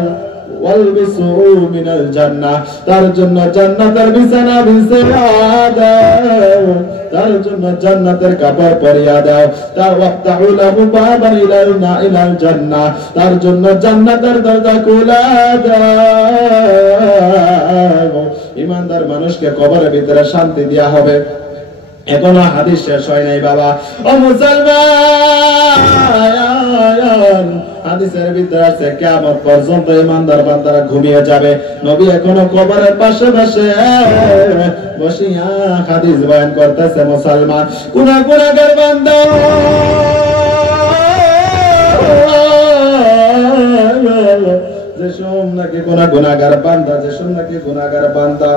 ওয়াল বিসু মিনাল জান্নাহ, তার জন্য জান্নাতের বিছানা বিছিয়ে দাও, তার জন্য জান্নাতের কাপড় পরিয়ে দাও। তার ওয়াফতাহু লাহু বাবান ইলাল জান্নাহ, তার জন্য জান্নাতের দরজা খুলে দাও। ইমানদার মানুষকে কবরের ভিতরে শান্তি দেয়া হবে। এখনো হাদিস শেষ হয় নাই বাবা। ও মুসলমান, হাদিসের ভিতরে আছে কিয়ামত পর্যন্ত ইমানদার বান্দারা ঘুমিয়ে যাবে। নবী এখনো কবরের পাশে বসে বসিয়া হাদিস বয়ান করতেছে। মুসলমান, গুনাহগার বান্দা, যেসব নাকি গুনাহগার বান্দা, যেসব নাকি গুনাহগার বান্দা,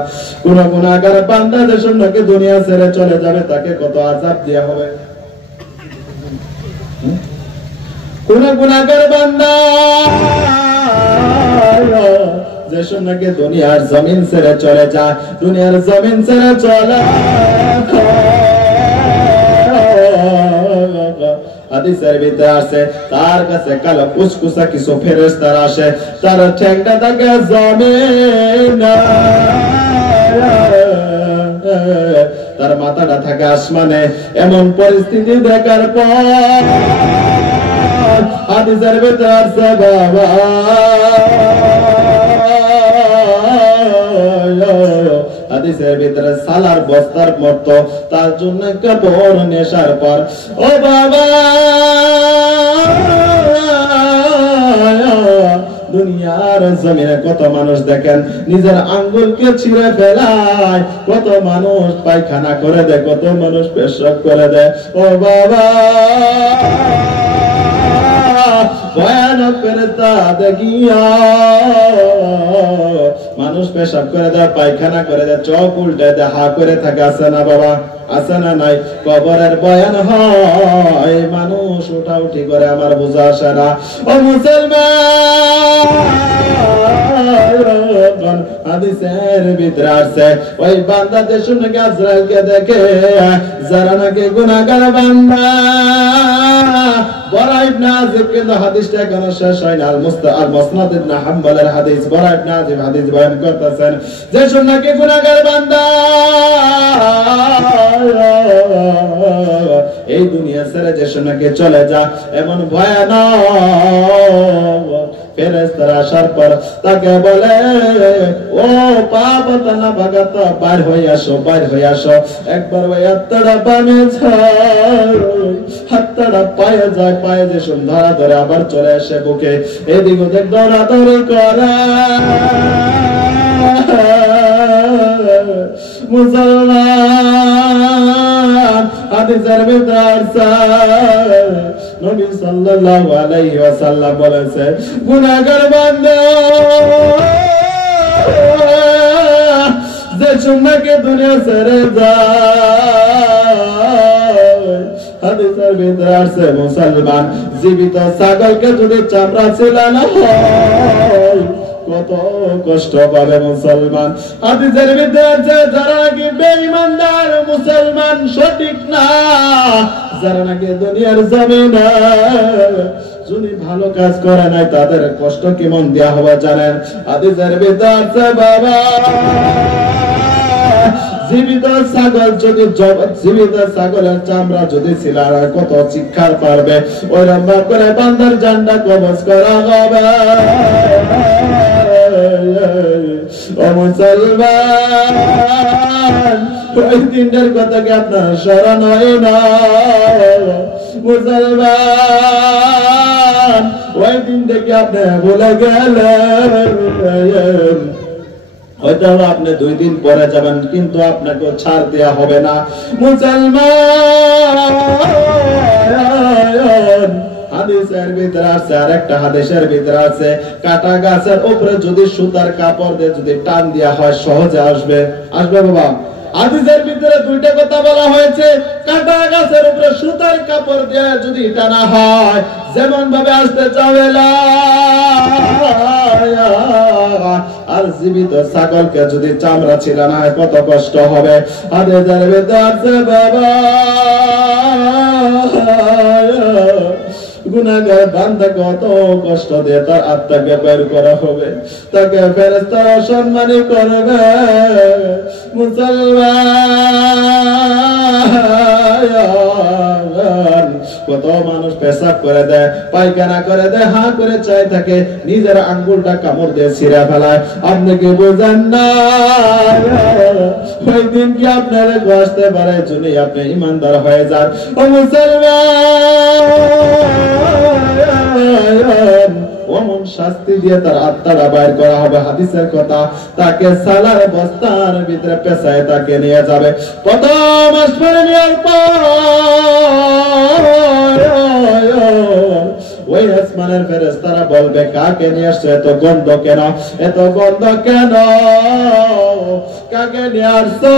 গুনাহগার বান্দা যেসব নাকি দুনিয়া ছেড়ে চলে যাবে, তাকে কত আযাব দেয়া হবে। কোন গুনাহগার বান্দা যে নাকি দুনিয়ার জমিন ছেড়ে চলে যায়, দুনিয়ার জমিন ছেড়ে চলে, হাদিসের ভিতরে আছে তার কাছে কালো কুচকুচা কিছু ফেরেশতারা আসে, তার ঠ্যাংটা থাকে জমিনে, তার মাথাটা থাকে আসমানে। এমন পরিস্থিতি দেখার পর হাদিসের ভিতরে আছে বাবা হাদিসের ভিতরে সালার বস্তার মতো তার জন্য একটা বড় নেশার পর ও বাবা দুনিয়ার জমিনে কত মানুষ দেখেন নিজের আঙ্গুলকে ছিঁড়ে ফেলায়, কত মানুষ পায়খানা করে দেয়, কত মানুষ পেশাব করে দেয়। ও বাবা ভয়ানক ফেরেশতা দেখিয়া মানুষ পেশাব করে দেয়, পায়খানা করে দেয়, চোখ উল্টে দেয়, হা করে থাকে। আছে না বাবা, আছে না নাই? কবরের বয়ান হয়, মানুষ উঠা উঠি করে, আমার বোঝা আসে না। ও মুসলমান হাদিসের ভিতরে আছে ওই বান্দা যে শুনে আজরাইলকে দেখে, যারা নাকি গুনাহগার বান্দা, বরা ইবনে আজিব কিন্তু হাদিসটা এখনো শেষ হয় না। আল মুসনাদ ইবনে হাম্বলের হাদিস, বরা ইবনে আজিব হাদিস বয়ান করতেছেন যে শুনে নাকি গুনাহগার বান্দা এই দুনিয়া ছেড়ে যে শুনে চলে যা, এমন ভয়ানক ফেরেশতারা আসার পর তাকে বলে ও পাপ না ভাগাত, বাইর হয়ে আসো, বাইর হয়ে আসো। একবার ওই হাতটা বামে যায়, হাতটা পায়ে যায়, পায়ে যে ধরা ধরে আবার চলে আসে বুকে, এদিক ওদিক দৌড়াদৌড়ি করে। মুসলমান হাদিসের ভিতরে আছে নবী সাল্লাল্লাহু আলাইহি ওয়াসাল্লাম বলেছে গুনাহগার বান্দা যে সুন্নাহকে দুনিয়া ছেড়ে যায়, হাদিসের ভিতরে আছে মুসলমান জীবিত ছাগলকে যদি চামড়া ছিলানো হয় কত কষ্ট পাবে মুসলমান। হাদিসের ভিতরে আছে যারা নাকি বেঈমানদার, মুসলমান সঠিক না, যারা নাকি দুনিয়ার জমিনে যদি ভালো কাজ করে নাই তাদের কষ্ট কেমন দেয়া হবে জানেন? হাদিসের ভিতরে আছে বাবা জীবিত ছাগল যদি জীবিত ছাগলের চামড়া যদি ছিলার কত চিৎকার পারবে, ওই রকম করে বান্দার জানটা কবজ করা হবে। ও মুসলমান ওই দিনটার কথা কি আপনার স্মরণ হয় না? মুসলমান ওই দিনটা কি আপনি ভুলে গেলেন? হয়তো আপনি 2 দিন পরে যাবেন কিন্তু আপনাকে ছাড় দেয়া হবে না। মুসলমান হাদিসের ভিতরে আছে, আর একটা হাদিসের ভিতরে আছে কাটা গাছের উপরে যদি সুতার কাপড় দিয়ে যদি টান দেওয়া হয় সহজে আসবে, আসবে বাবা? হাদিসের ভিতরে 2টা কথা বলা হয়েছে, কাটা গাছের উপরে সুতার কাপড় দিয়ে যদি টানা হয় যেমন ভাবে আসতে চাবে না, আর জীবিত ছাগলকে যদি চামড়া ছিলানো হয় কত কষ্ট হবে। হাদিসের ভিতরে আছে বাবা গুনাহগার বান্দা কত কষ্ট দিয়ে তার আত্মাকে বের করা হবে, তাকে ফেরেশতারা সম্মানী করবে। মুসলমান কত মানুষ পেশাব করে দেয়, পায়খানা করে দেয়, হা করে চাই থাকে, নিজের আঙ্গুলটা কামড় দিয়ে ছিঁড়ে ফেলায়। আপনি কি বুঝেন না? ওই দিন কি আপনার আসতে পারে যদি আপনি ইমানদার হয়ে যান। ও মুসলমান অমন শাস্তি দিয়ে তার আত্মাটা বাইর করা হবে। হাদিসের কথা, তাকে সালার বস্তার ভিতরে পেশায় তাকে নিয়ে যাবে। প্রথম আসমানে নেওয়ার পর ওই আসমানের ফেরেশতারা বলবে কাকে নিয়ে আসছে, এত গন্ধ কেন, এত গন্ধ কেন, কাকে নিয়ে আসছে?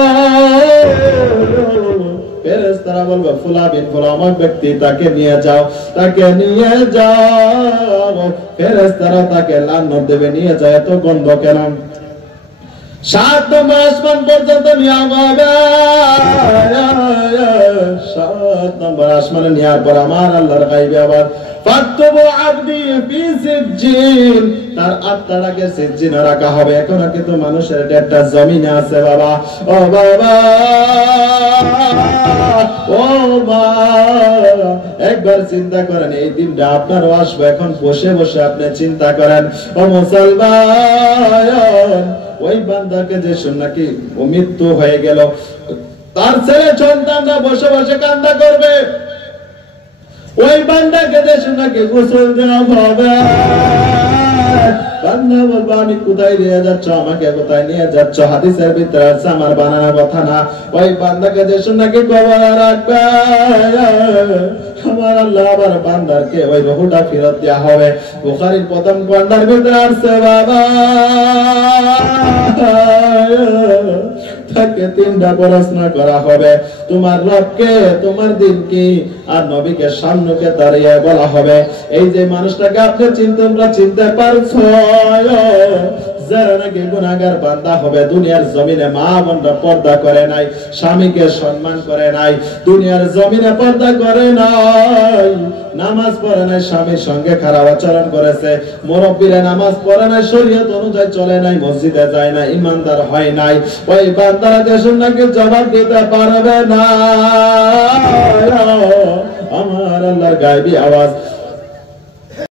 ফেরেশতারা বলবে ফুলা বিন ফুলা অমুক ব্যক্তি, তাকে নিয়ে যাও, তাকে নিয়ে যাও। ফেরেশতারা তাকে লানত দেবে, নিয়ে যায়। এত গন্ধ কেন? 7 নম্বর আসমান পর্যন্ত নিয়ে যাবে। 7 নম্বর আসমানে নেওয়ার পর আমার আল্লাহর গায়বে আবার ফাতবু আবদি ফি সিজ্জিন, তার আত্মাটাকে সিজ্জিনে রাখা হবে। এখন কিন্তু মানুষের একটা জমিনে আছে বাবা, ও বাবা, ও মা, একবার চিন্তা করেন, এই দিনটা আপনারও আসবে। এখন বসে বসে আপনি চিন্তা করেন, ও মুসলমান, ওই বান্দাকে যে নাকি মৃত্যু হয়ে গেল, তার ছেলে সন্তানরা বসে বসে কান্না করবে। ওই বান্দাকে যে নাকি গোসল দেওয়া হবে। বান্দা বলবে আমি কোথায় নিয়ে যাচ্ছ, আমাকে কোথায় নিয়ে যাচ্ছ? হাদিসের ভিতরে আছে, আমার বানানো কথা না। ওই বান্দাকে যে নাকি কবরে রাখবে, আমার আল্লাহ আবার বান্দারকে ওই রূহটা ফেরত দেয়া হবে। বুখারীর প্রথম খণ্ডের ভিতরে আছে বাবা, তাকে 3টা প্রশ্ন করা হবে। তোমার রবকে, তোমার দিন কি, আর নবীকে সামনে দাঁড়িয়ে বলা হবে, এই যে মানুষটাকে আপনি চিনতে পারছো, যারা নাকি গুনাহগার বান্দা হবে, দুনিয়ার জমিনে মা বোনরা পর্দা করে নাই, স্বামীকে সম্মান করে নাই, দুনিয়ার জমিনে পর্দা করে নাই, নামাজ পড়ে নাই, স্বামীর সঙ্গে খারাপ আচরণ করেছে, মুরব্বীরা নামাজ পড়ে নাই, শরীয়ত অনুযায়ী চলে নাই, মসজিদে যায় না, ইমানদার হয় নাই, ওই বান্দারা দেশের নাকি জবাব দিতে পারবে না। আমার আল্লাহর গায়বী আওয়াজ